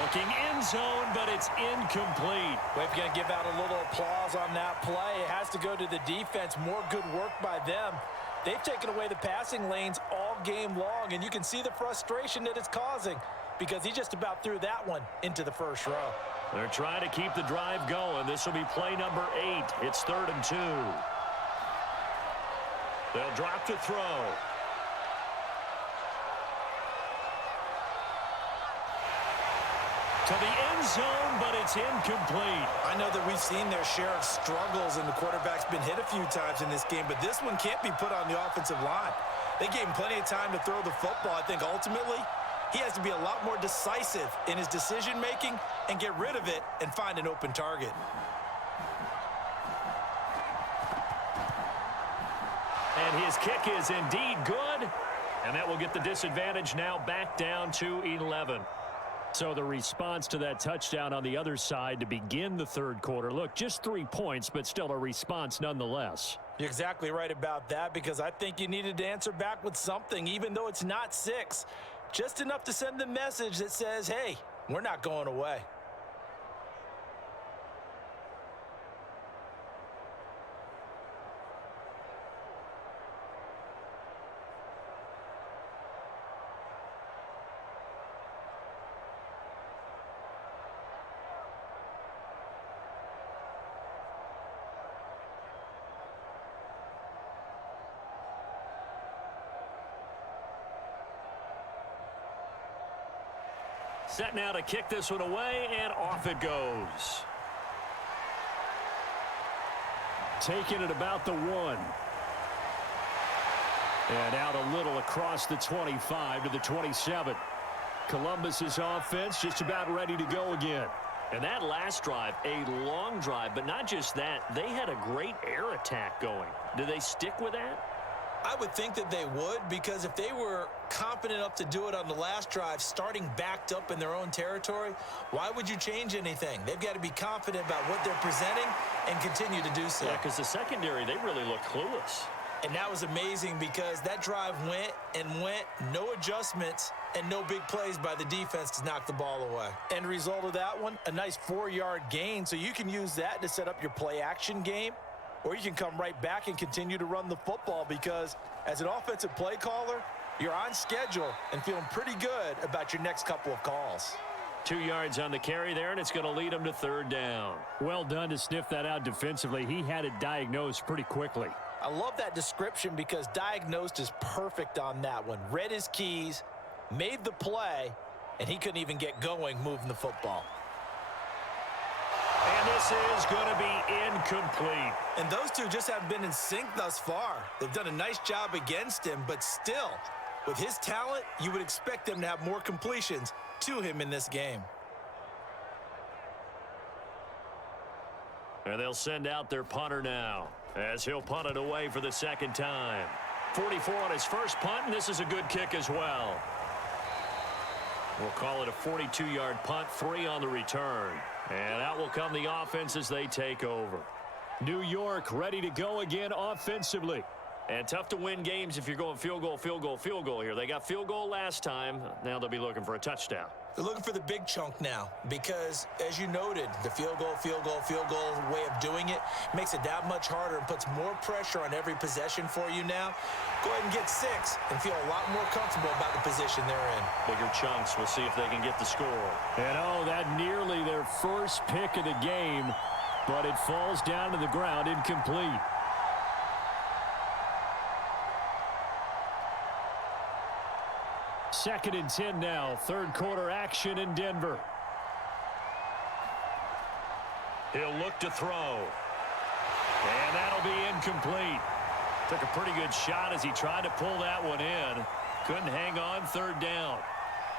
Looking end zone, but it's incomplete. We're going to give out a little applause on that play. It has to go to the defense. More good work by them. They've taken away the passing lanes all game long, and you can see the frustration that it's causing because he just about threw that one into the first row. They're trying to keep the drive going. This will be play number 8. It's 3rd and 2. They'll drop to throw. To the end zone, but it's incomplete. I know that we've seen their share of struggles, and the quarterback's been hit a few times in this game, but this one can't be put on the offensive line. They gave him plenty of time to throw the football. I think ultimately he has to be a lot more decisive in his decision-making and get rid of it and find an open target. And his kick is indeed good. And that will get the disadvantage now back down to 11. So the response to that touchdown on the other side to begin the 3rd quarter. Look, just 3 points, but still a response nonetheless. You're exactly right about that because I think you needed to answer back with something, even though it's not 6. Just enough to send the message that says, hey, we're not going away. Set now to kick this one away, and off it goes. Taking it about the 1. And out a little across the 25 to the 27. Columbus's offense just about ready to go again. And that last drive, a long drive, but not just that. They had a great air attack going. Do they stick with that? I would think that they would, because if they were confident enough to do it on the last drive, starting backed up in their own territory, why would you change anything? They've got to be confident about what they're presenting and continue to do so. Yeah, because the secondary, they really look clueless. And that was amazing because that drive went and went, no adjustments and no big plays by the defense to knock the ball away. End result of that one, a nice 4-yard gain, so you can use that to set up your play-action game. Or you can come right back and continue to run the football because as an offensive play caller, you're on schedule and feeling pretty good about your next couple of calls. 2 yards on the carry there, and it's going to lead him to 3rd down. Well done to sniff that out defensively. He had it diagnosed pretty quickly. I love that description because diagnosed is perfect on that one. Read his keys, made the play, and he couldn't even get going moving the football. And this is going to be incomplete. And those two just haven't been in sync thus far. They've done a nice job against him, but still, with his talent, you would expect them to have more completions to him in this game. And they'll send out their punter now as he'll punt it away for the 2nd time. 44 on his first punt, and this is a good kick as well. We'll call it a 42-yard punt, 3 on the return. And out will come the offense as they take over. New York ready to go again offensively. And tough to win games if you're going field goal, field goal, field goal here. They got field goal last time. Now they'll be looking for a touchdown. They're looking for the big chunk now because, as you noted, the field goal way of doing it makes it that much harder and puts more pressure on every possession for you now. Go ahead and get 6 and feel a lot more comfortable about the position they're in. Bigger chunks. We'll see if they can get the score. And, oh, that nearly their first pick of the game, but it falls down to the ground incomplete. Second and 10 now. Third quarter action in Denver. He'll look to throw. And that'll be incomplete. Took a pretty good shot as he tried to pull that one in. Couldn't hang on. Third down.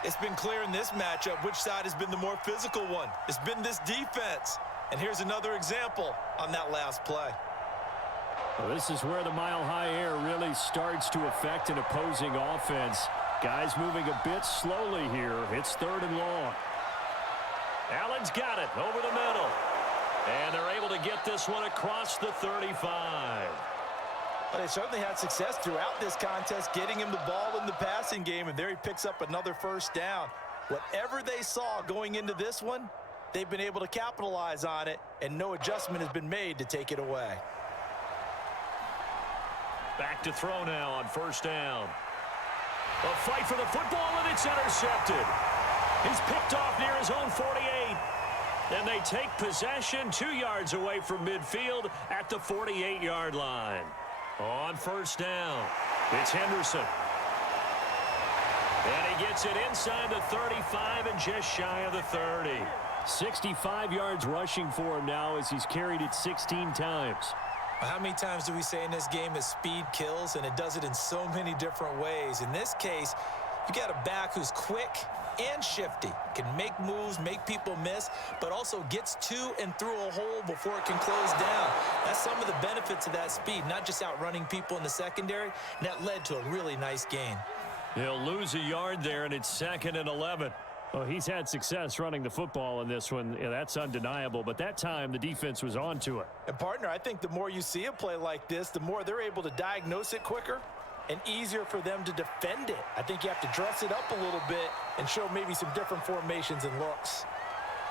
It's been clear in this matchup which side has been the more physical one. It's been this defense. And here's another example on that last play. Well, this is where the mile-high air really starts to affect an opposing offense. Guys moving a bit slowly here. It's third and long. Allen's got it over the middle. And they're able to get this one across the 35. Well, they certainly had success throughout this contest, getting him the ball in the passing game, and there he picks up another first down. Whatever they saw going into this one, they've been able to capitalize on it, and no adjustment has been made to take it away. Back to throw now on first down. A fight for the football, and it's intercepted. He's picked off near his own 48. And they take possession 2 yards away from midfield at the 48-yard line. On first down, it's Henderson. And he gets it inside the 35 and just shy of the 30. 65 yards rushing for him now as he's carried it 16 times. How many times do we say in this game that speed kills, and it does it in so many different ways? In this case, you got a back who's quick and shifty, can make moves, make people miss, but also gets to and through a hole before it can close down. That's some of the benefits of that speed, not just outrunning people in the secondary, and that led to a really nice gain. He'll lose a yard there, and it's 2nd and 11. Well, he's had success running the football in this one. Yeah, that's undeniable. But that time, the defense was on to it. And, partner, I think the more you see a play like this, the more they're able to diagnose it quicker and easier for them to defend it. I think you have to dress it up a little bit and show maybe some different formations and looks.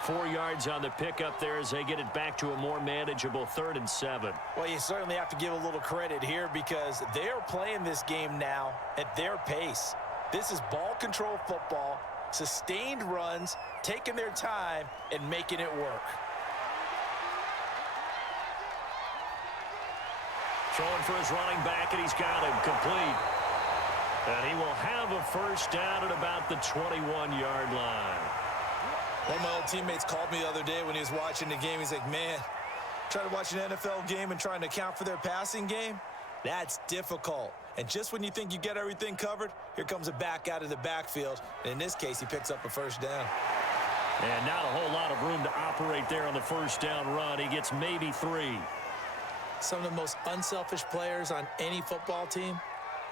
4 yards on the pickup there as they get it back to a more manageable 3rd and 7. Well, you certainly have to give a little credit here because they are playing this game now at their pace. This is ball control football. Sustained runs, taking their time, and making it work. Throwing for his running back, and he's got him complete. And he will have a first down at about the 21-yard line. One of my old teammates called me the other day when he was watching the game. He's like, man, trying to watch an NFL game and trying to account for their passing game, that's difficult. And just when you think you get everything covered, here comes a back out of the backfield. And in this case, he picks up a first down. And not a whole lot of room to operate there on the first down run. He gets maybe 3. Some of the most unselfish players on any football team,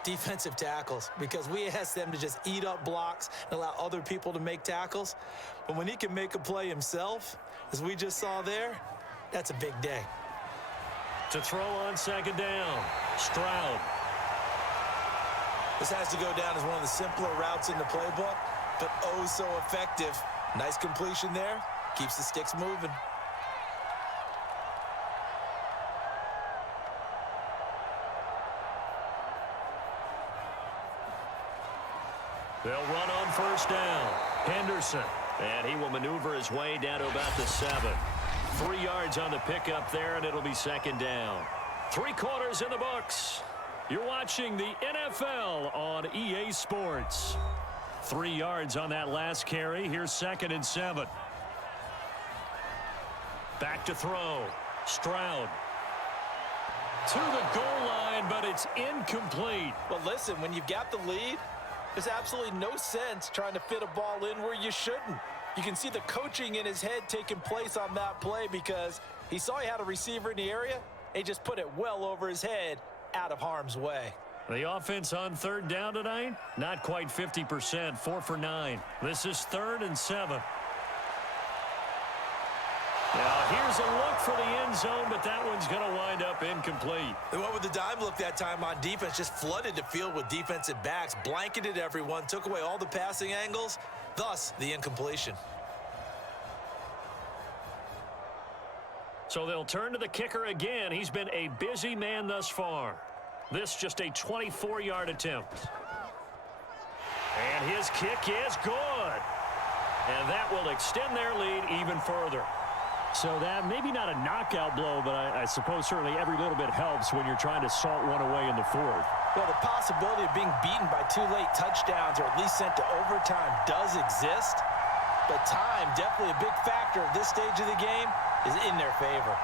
defensive tackles, because we ask them to just eat up blocks and allow other people to make tackles. But when he can make a play himself, as we just saw there, that's a big day. To throw on 2nd down, Stroud. This has to go down as one of the simpler routes in the playbook, but oh so effective. Nice completion there. Keeps the sticks moving. They'll run on first down. Henderson. And he will maneuver his way down to about the 7. 3 yards on the pickup there, and it'll be 2nd down. 3 quarters in the books. You're watching the NFL on EA Sports. 3 yards on that last carry. Here's 2nd and 7. Back to throw. Stroud. To the goal line, but it's incomplete. Well, listen, when you've got the lead, there's absolutely no sense trying to fit a ball in where you shouldn't. You can see the coaching in his head taking place on that play because he saw he had a receiver in the area. He just put it well over his head, out of harm's way. The offense on 3rd down tonight, not quite 50%, 4 for 9. This is 3rd and 7. Now here's a look for the end zone, but that one's going to wind up incomplete. They went with the dime look that time on defense, just flooded the field with defensive backs, blanketed everyone, took away all the passing angles, thus the incompletion. So they'll turn to the kicker again. He's been a busy man thus far. This just a 24-yard attempt. And his kick is good. And that will extend their lead even further. So that maybe not a knockout blow, but I suppose certainly every little bit helps when you're trying to salt one away in the fourth. Well, the possibility of being beaten by 2 late touchdowns or at least sent to overtime does exist. But time, definitely a big factor at this stage of the game, is in their favor.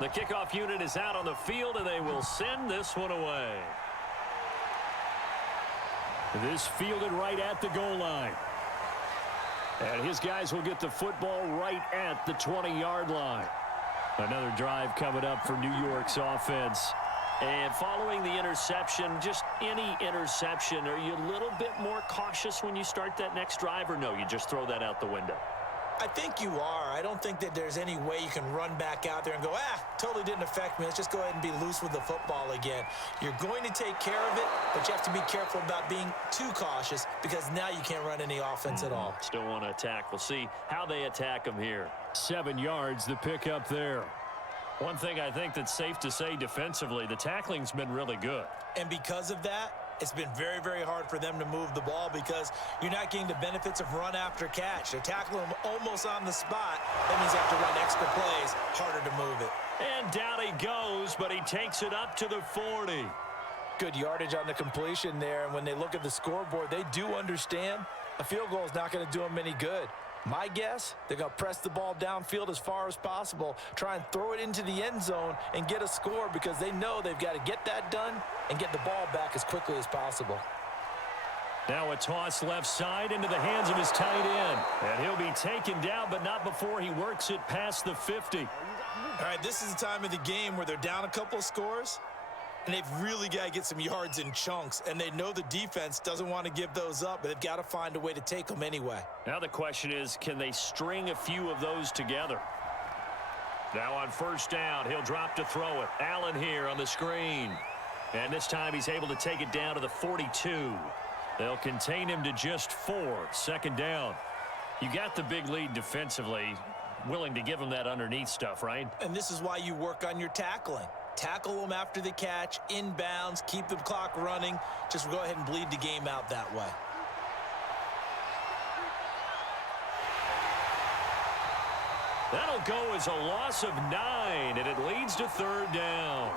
The kickoff unit is out on the field, and they will send this one away. This fielded right at the goal line. And his guys will get the football right at the 20-yard line. Another drive coming up for New York's offense. And following the interception, just any interception, are you a little bit more cautious when you start that next drive, or no, you just throw that out the window? I think you are. I don't think that there's any way you can run back out there and go, totally didn't affect me. Let's just go ahead and be loose with the football again. You're going to take care of it, but you have to be careful about being too cautious because now you can't run any offense at all. Still want to attack. We'll see how they attack them here. 7 yards, the pickup there. One thing I think that's safe to say defensively, the tackling's been really good. And because of that, it's been very, very hard for them to move the ball because you're not getting the benefits of run after catch. They're tackling them almost on the spot. That means you have to run extra plays, harder to move it. And down he goes, but he takes it up to the 40. Good yardage on the completion there, and when they look at the scoreboard, they do understand a field goal is not going to do them any good. My guess, they're going to press the ball downfield as far as possible, try and throw it into the end zone and get a score because they know they've got to get that done and get the ball back as quickly as possible. Now a toss left side into the hands of his tight end. And he'll be taken down, but not before he works it past the 50. All right, this is the time of the game where they're down a couple of scores, and they've really got to get some yards in chunks, and they know the defense doesn't want to give those up, but they've got to find a way to take them anyway. Now the question is, can they string a few of those together? Now on first down, he'll drop to throw it. Allen here on the screen. And this time he's able to take it down to the 42. They'll contain him to just 4. Second down. You got the big lead defensively. Willing to give him that underneath stuff, right? And this is why you work on your tackling. Tackle them after the catch, inbounds, keep the clock running. Just go ahead and bleed the game out that way. That'll go as a loss of 9, and it leads to third down.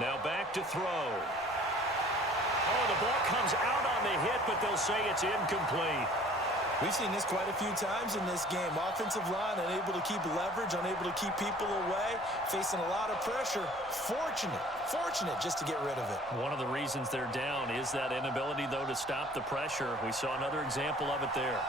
Now back to throw. Oh, the ball comes out on the hit, but they'll say it's incomplete. We've seen this quite a few times in this game. Offensive line unable to keep leverage, unable to keep people away, facing a lot of pressure. Fortunate just to get rid of it. One of the reasons they're down is that inability, though, to stop the pressure. We saw another example of it there.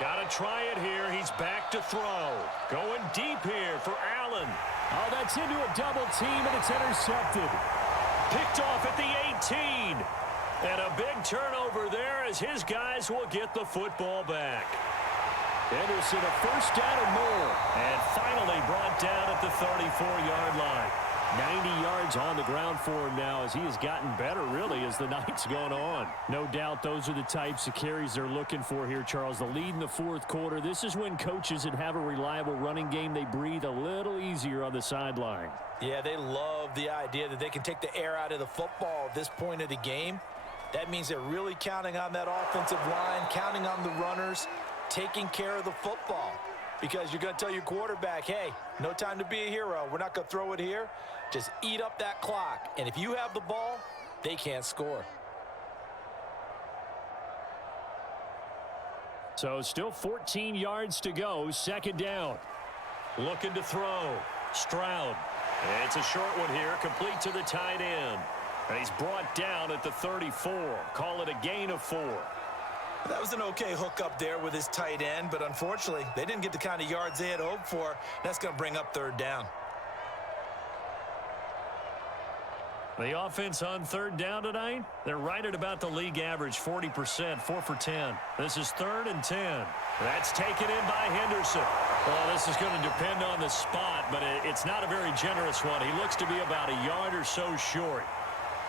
Got to try it here. He's back to throw. Going deep here for Allen. Oh, that's into a double team, and it's intercepted. Picked off at the 18. And a big turnover there as his guys will get the football back. Anderson, a first down or more. And finally brought down at the 34-yard line. 90 yards on the ground for him now as he has gotten better, really, as the night's gone on. No doubt those are the types of carries they're looking for here, Charles. The lead in the fourth quarter. This is when coaches that have a reliable running game, they breathe a little easier on the sideline. Yeah, they love the idea that they can take the air out of the football at this point of the game. That means they're really counting on that offensive line, counting on the runners, taking care of the football. because you're going to tell your quarterback, hey, no time to be a hero. We're not going to throw it here. Just eat up that clock. And if you have the ball, they can't score. So still 14 yards to go, second down. Looking to throw. Stroud. It's a short one here, complete to the tight end. And he's brought down at the 34. Call it a gain of 4. That was an okay hookup there with his tight end, but unfortunately, they didn't get the kind of yards they had hoped for. That's going to bring up third down. The offense on third down tonight, they're right at about the league average, 40%, 4 for 10. This is 3rd and 10. That's taken in by Henderson. Well, this is going to depend on the spot, but it's not a very generous one. He looks to be about a yard or so short.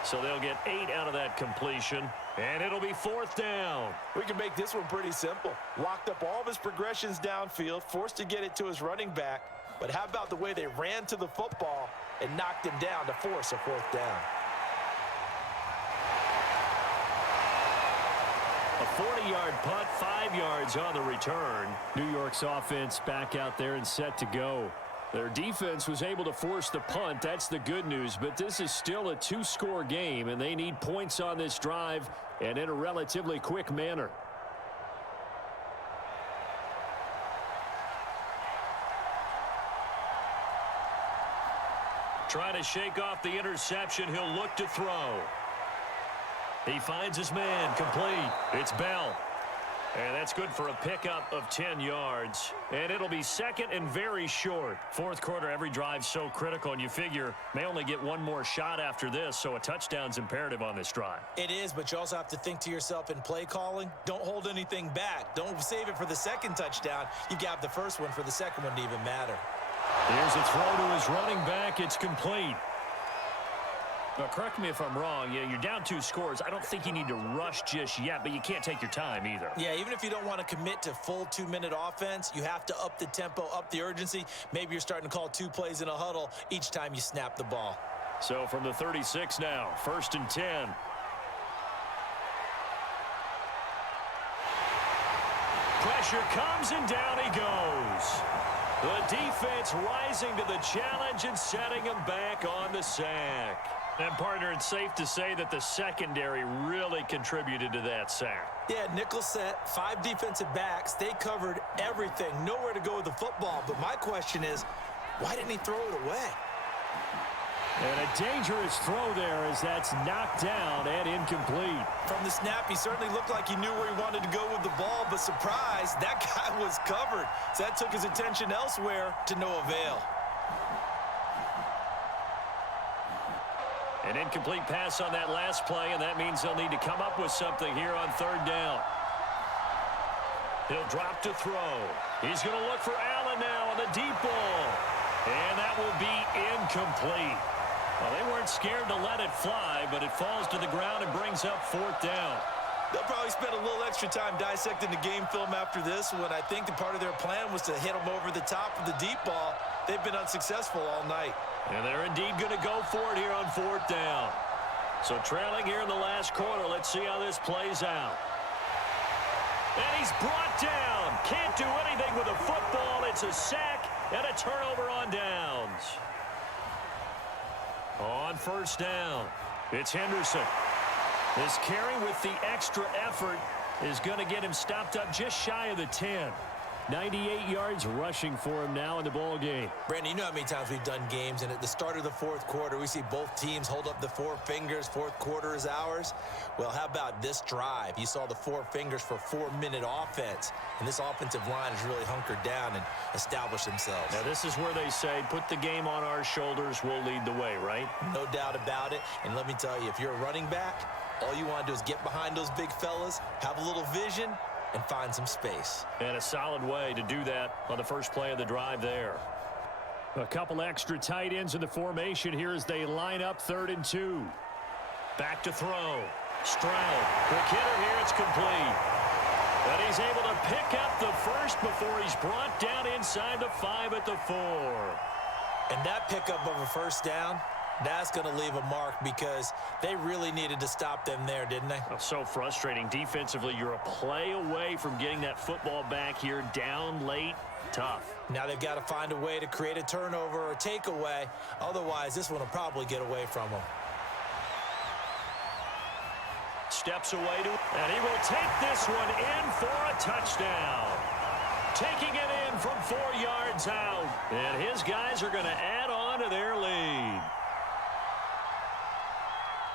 So they'll get 8 out of that completion, and it'll be 4th down. We can make this one pretty simple. Locked up all of his progressions downfield, forced to get it to his running back. But how about the way they ran to the football and knocked him down to force a 4th down? A 40-yard punt, 5 yards on the return. New York's offense back out there and set to go. Their defense was able to force the punt. That's the good news, but this is still a 2-score game, and they need points on this drive and in a relatively quick manner. Trying to shake off the interception. He'll look to throw. He finds his man, complete. It's Bell. And that's good for a pickup of 10 yards. And it'll be 2nd and very short. 4th quarter, every drive so critical, and you figure may only get one more shot after this, so a touchdown's imperative on this drive. It is, but you also have to think to yourself in play calling, don't hold anything back. Don't save it for the second touchdown. You got the first one for the second one to even matter. Here's a throw to his running back. It's complete. Now, correct me if I'm wrong. Yeah, you're down 2 scores. I don't think you need to rush just yet, but you can't take your time either. Yeah, even if you don't want to commit to full 2-minute offense, you have to up the tempo, up the urgency. Maybe you're starting to call 2 plays in a huddle each time you snap the ball. So from the 36 now, 1st and 10. Pressure comes and down he goes. The defense rising to the challenge and setting him back on the sack. And, partner, it's safe to say that the secondary really contributed to that sack. Yeah, nickel set, 5 defensive backs. They covered everything. Nowhere to go with the football. But my question is, why didn't he throw it away? And a dangerous throw there as that's knocked down and incomplete. From the snap, he certainly looked like he knew where he wanted to go with the ball, but surprise, that guy was covered. So that took his attention elsewhere to no avail. An incomplete pass on that last play, and that means they'll need to come up with something here on 3rd down. He'll drop to throw. He's going to look for Allen now on the deep ball. And that will be incomplete. Well, they weren't scared to let it fly, but it falls to the ground and brings up 4th down. They'll probably spend a little extra time dissecting the game film after this when I think the part of their plan was to hit them over the top of the deep ball. They've been unsuccessful all night. And they're indeed going to go for it here on 4th down. So trailing here in the last quarter, let's see how this plays out. And he's brought down. Can't do anything with a football. It's a sack and a turnover on downs. On 1st down, it's Henderson. This carry with the extra effort is going to get him stopped up just shy of the 10. 98 yards rushing for him now in the ball game. Brandon, you know how many times we've done games, and at the start of the 4th quarter, we see both teams hold up the 4 fingers. 4th quarter is ours. Well, how about this drive? You saw the 4 fingers for 4-minute offense, and this offensive line has really hunkered down and established themselves. Now, this is where they say, put the game on our shoulders, we'll lead the way, right? No doubt about it. And let me tell you, if you're a running back, all you want to do is get behind those big fellas, have a little vision, and find some space. And a solid way to do that on the first play of the drive there. A couple extra tight ends in the formation here as they line up 3rd and 2. Back to throw. Stroud. The hitter here, it's complete. And he's able to pick up the first before he's brought down inside the 5 at the 4. And that pickup of a 1st down, That's going to leave a mark because they really needed to stop them there, didn't they? Oh, so frustrating. Defensively, you're a play away from getting that football back here, down late. Tough. Now they've got to find a way to create a turnover or takeaway. Otherwise, this one will probably get away from them. Steps away and he will take this one in for a touchdown. Taking it in from 4 yards out. And his guys are going to add on to their lead.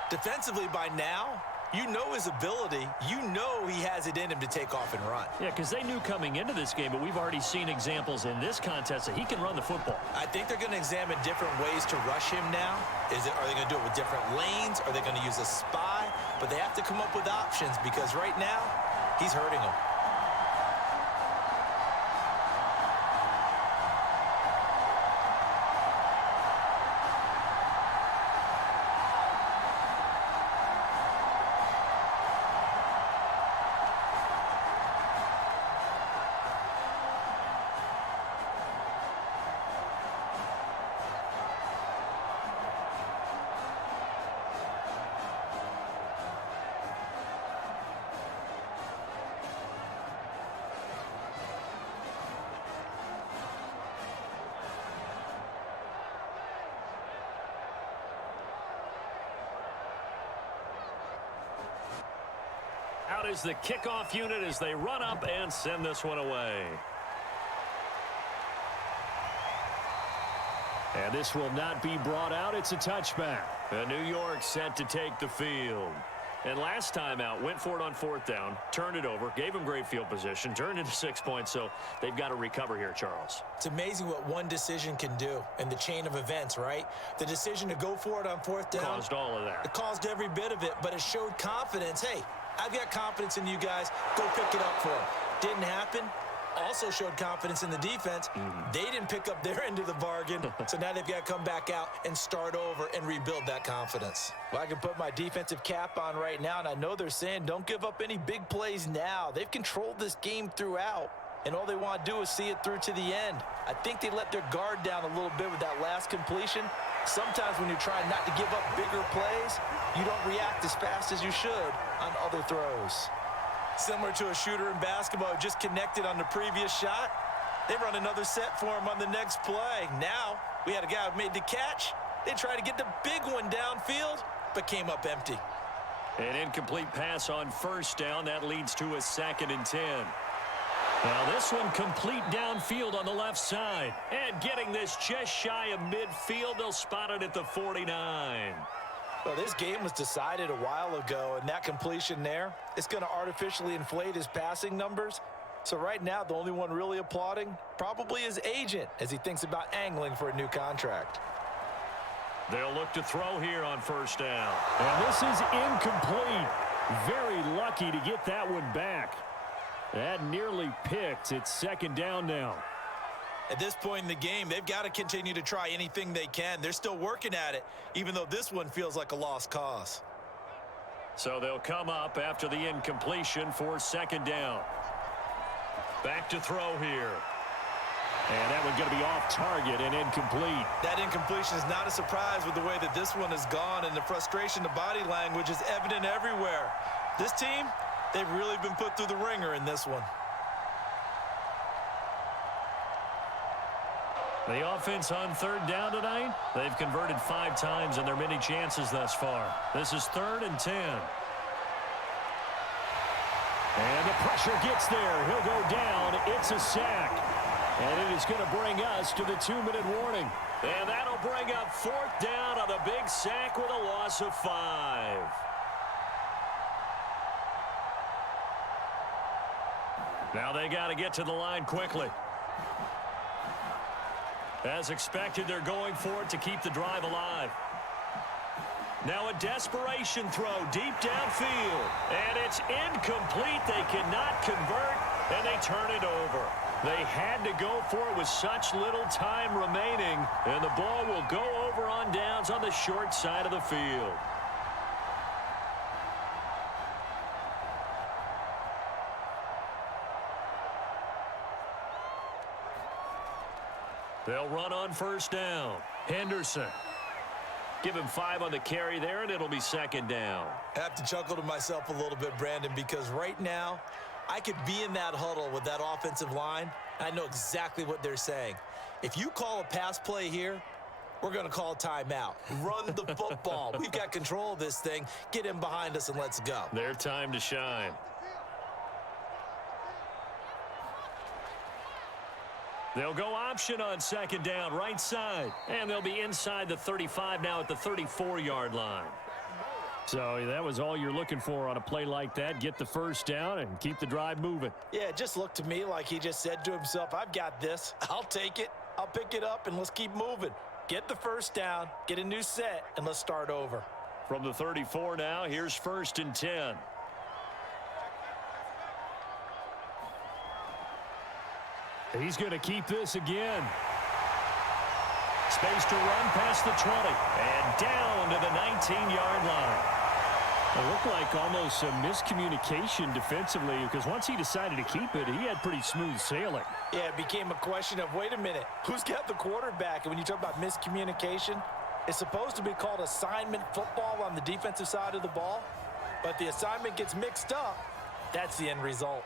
Defensively by now, you know his ability. You know he has it in him to take off and run. Yeah, because they knew coming into this game, but we've already seen examples in this contest that he can run the football. I think they're going to examine different ways to rush him now. Are they going to do it with different lanes? Are they going to use a spy? But they have to come up with options because right now, he's hurting them. Out is the kickoff unit as they run up and send this one away. And this will not be brought out. It's a touchback. And New York set to take the field. And last time out, went for it on 4th down, turned it over, gave them great field position, turned into 6 points, so they've got to recover here, Charles. It's amazing what one decision can do in the chain of events, right? The decision to go for it on 4th down. Caused all of that. It caused every bit of it, but it showed confidence. Hey, I've got confidence in you guys. Go pick it up for them. Didn't happen. Also showed confidence in the defense. They didn't pick up their end of the bargain, so now they've got to come back out and start over and rebuild that confidence. Well, I can put my defensive cap on right now, and I know they're saying don't give up any big plays now. They've controlled this game throughout, and all they want to do is see it through to the end. I think they let their guard down a little bit with that last completion. Sometimes when you're trying not to give up bigger plays, you don't react as fast as you should on other throws. Similar to a shooter in basketball who just connected on the previous shot. They run another set for him on the next play. Now, we had a guy who made the catch. They tried to get the big one downfield, but came up empty. An incomplete pass on 1st down. That leads to a 2nd and 10. Now this one complete downfield on the left side. And getting this just shy of midfield. They'll spot it at the 49. Well, this game was decided a while ago, and that completion there, it's going to artificially inflate his passing numbers. So right now, the only one really applauding probably his agent as he thinks about angling for a new contract. They'll look to throw here on 1st down. And this is incomplete. Very lucky to get that one back. That nearly picked. It's 2nd down now. At this point in the game, they've got to continue to try anything they can. They're still working at it, even though this one feels like a lost cause. So they'll come up after the incompletion for 2nd down. Back to throw here. And that one's going to be off target and incomplete. That incompletion is not a surprise with the way that this one has gone, and the frustration, the body language is evident everywhere. This team, they've really been put through the ringer in this one. The offense on 3rd down tonight, they've converted 5 times in their many chances thus far. This is 3rd and 10. And the pressure gets there. He'll go down. It's a sack. And it is going to bring us to the 2-minute warning. And that'll bring up 4th down on the big sack with a loss of 5. Now they got to get to the line quickly. As expected, they're going for it to keep the drive alive. Now a desperation throw deep downfield. And it's incomplete. They cannot convert, and they turn it over. They had to go for it with such little time remaining, and the ball will go over on downs on the short side of the field. They'll run on 1st down. Henderson Give him 5 on the carry there, and it'll be second down. I have to chuckle to myself a little bit, Brandon, because right now I could be in that huddle with that offensive line. I know exactly what they're saying. If you call a pass play here, we're going to call a timeout. Run the football. We've got control of this thing. Get in behind us and let's go. Their time to shine. They'll go option on second down, right side. And they'll be inside the 35 now at the 34-yard line. So that was all you're looking for on a play like that. Get the first down and keep the drive moving. Yeah, it just looked to me like he just said to himself, I've got this. I'll take it. I'll pick it up, and let's keep moving. Get the first down, get a new set, and let's start over. From the 34 now, here's 1st and 10. He's going to keep this again. Space to run past the 20 and down to the 19-yard line. It looked like almost a miscommunication defensively because once he decided to keep it, he had pretty smooth sailing. Yeah, it became a question of, wait a minute, who's got the quarterback? And when you talk about miscommunication, it's supposed to be called assignment football on the defensive side of the ball. But the assignment gets mixed up. That's the end result.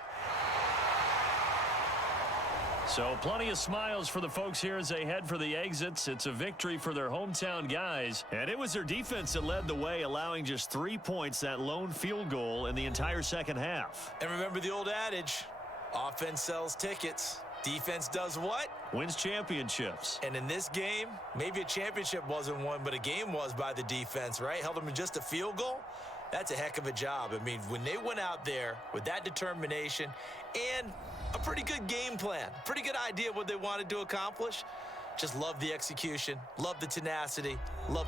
So plenty of smiles for the folks here as they head for the exits. It's a victory for their hometown guys. And it was their defense that led the way, allowing just 3 points, that lone field goal in the entire second half. And remember the old adage, offense sells tickets. Defense does what? Wins championships. And in this game, maybe a championship wasn't won, but a game was by the defense, right? Held them to just a field goal. That's a heck of a job. I mean, when they went out there with that determination and a pretty good game plan, pretty good idea what they wanted to accomplish, just love the execution, love the tenacity, love the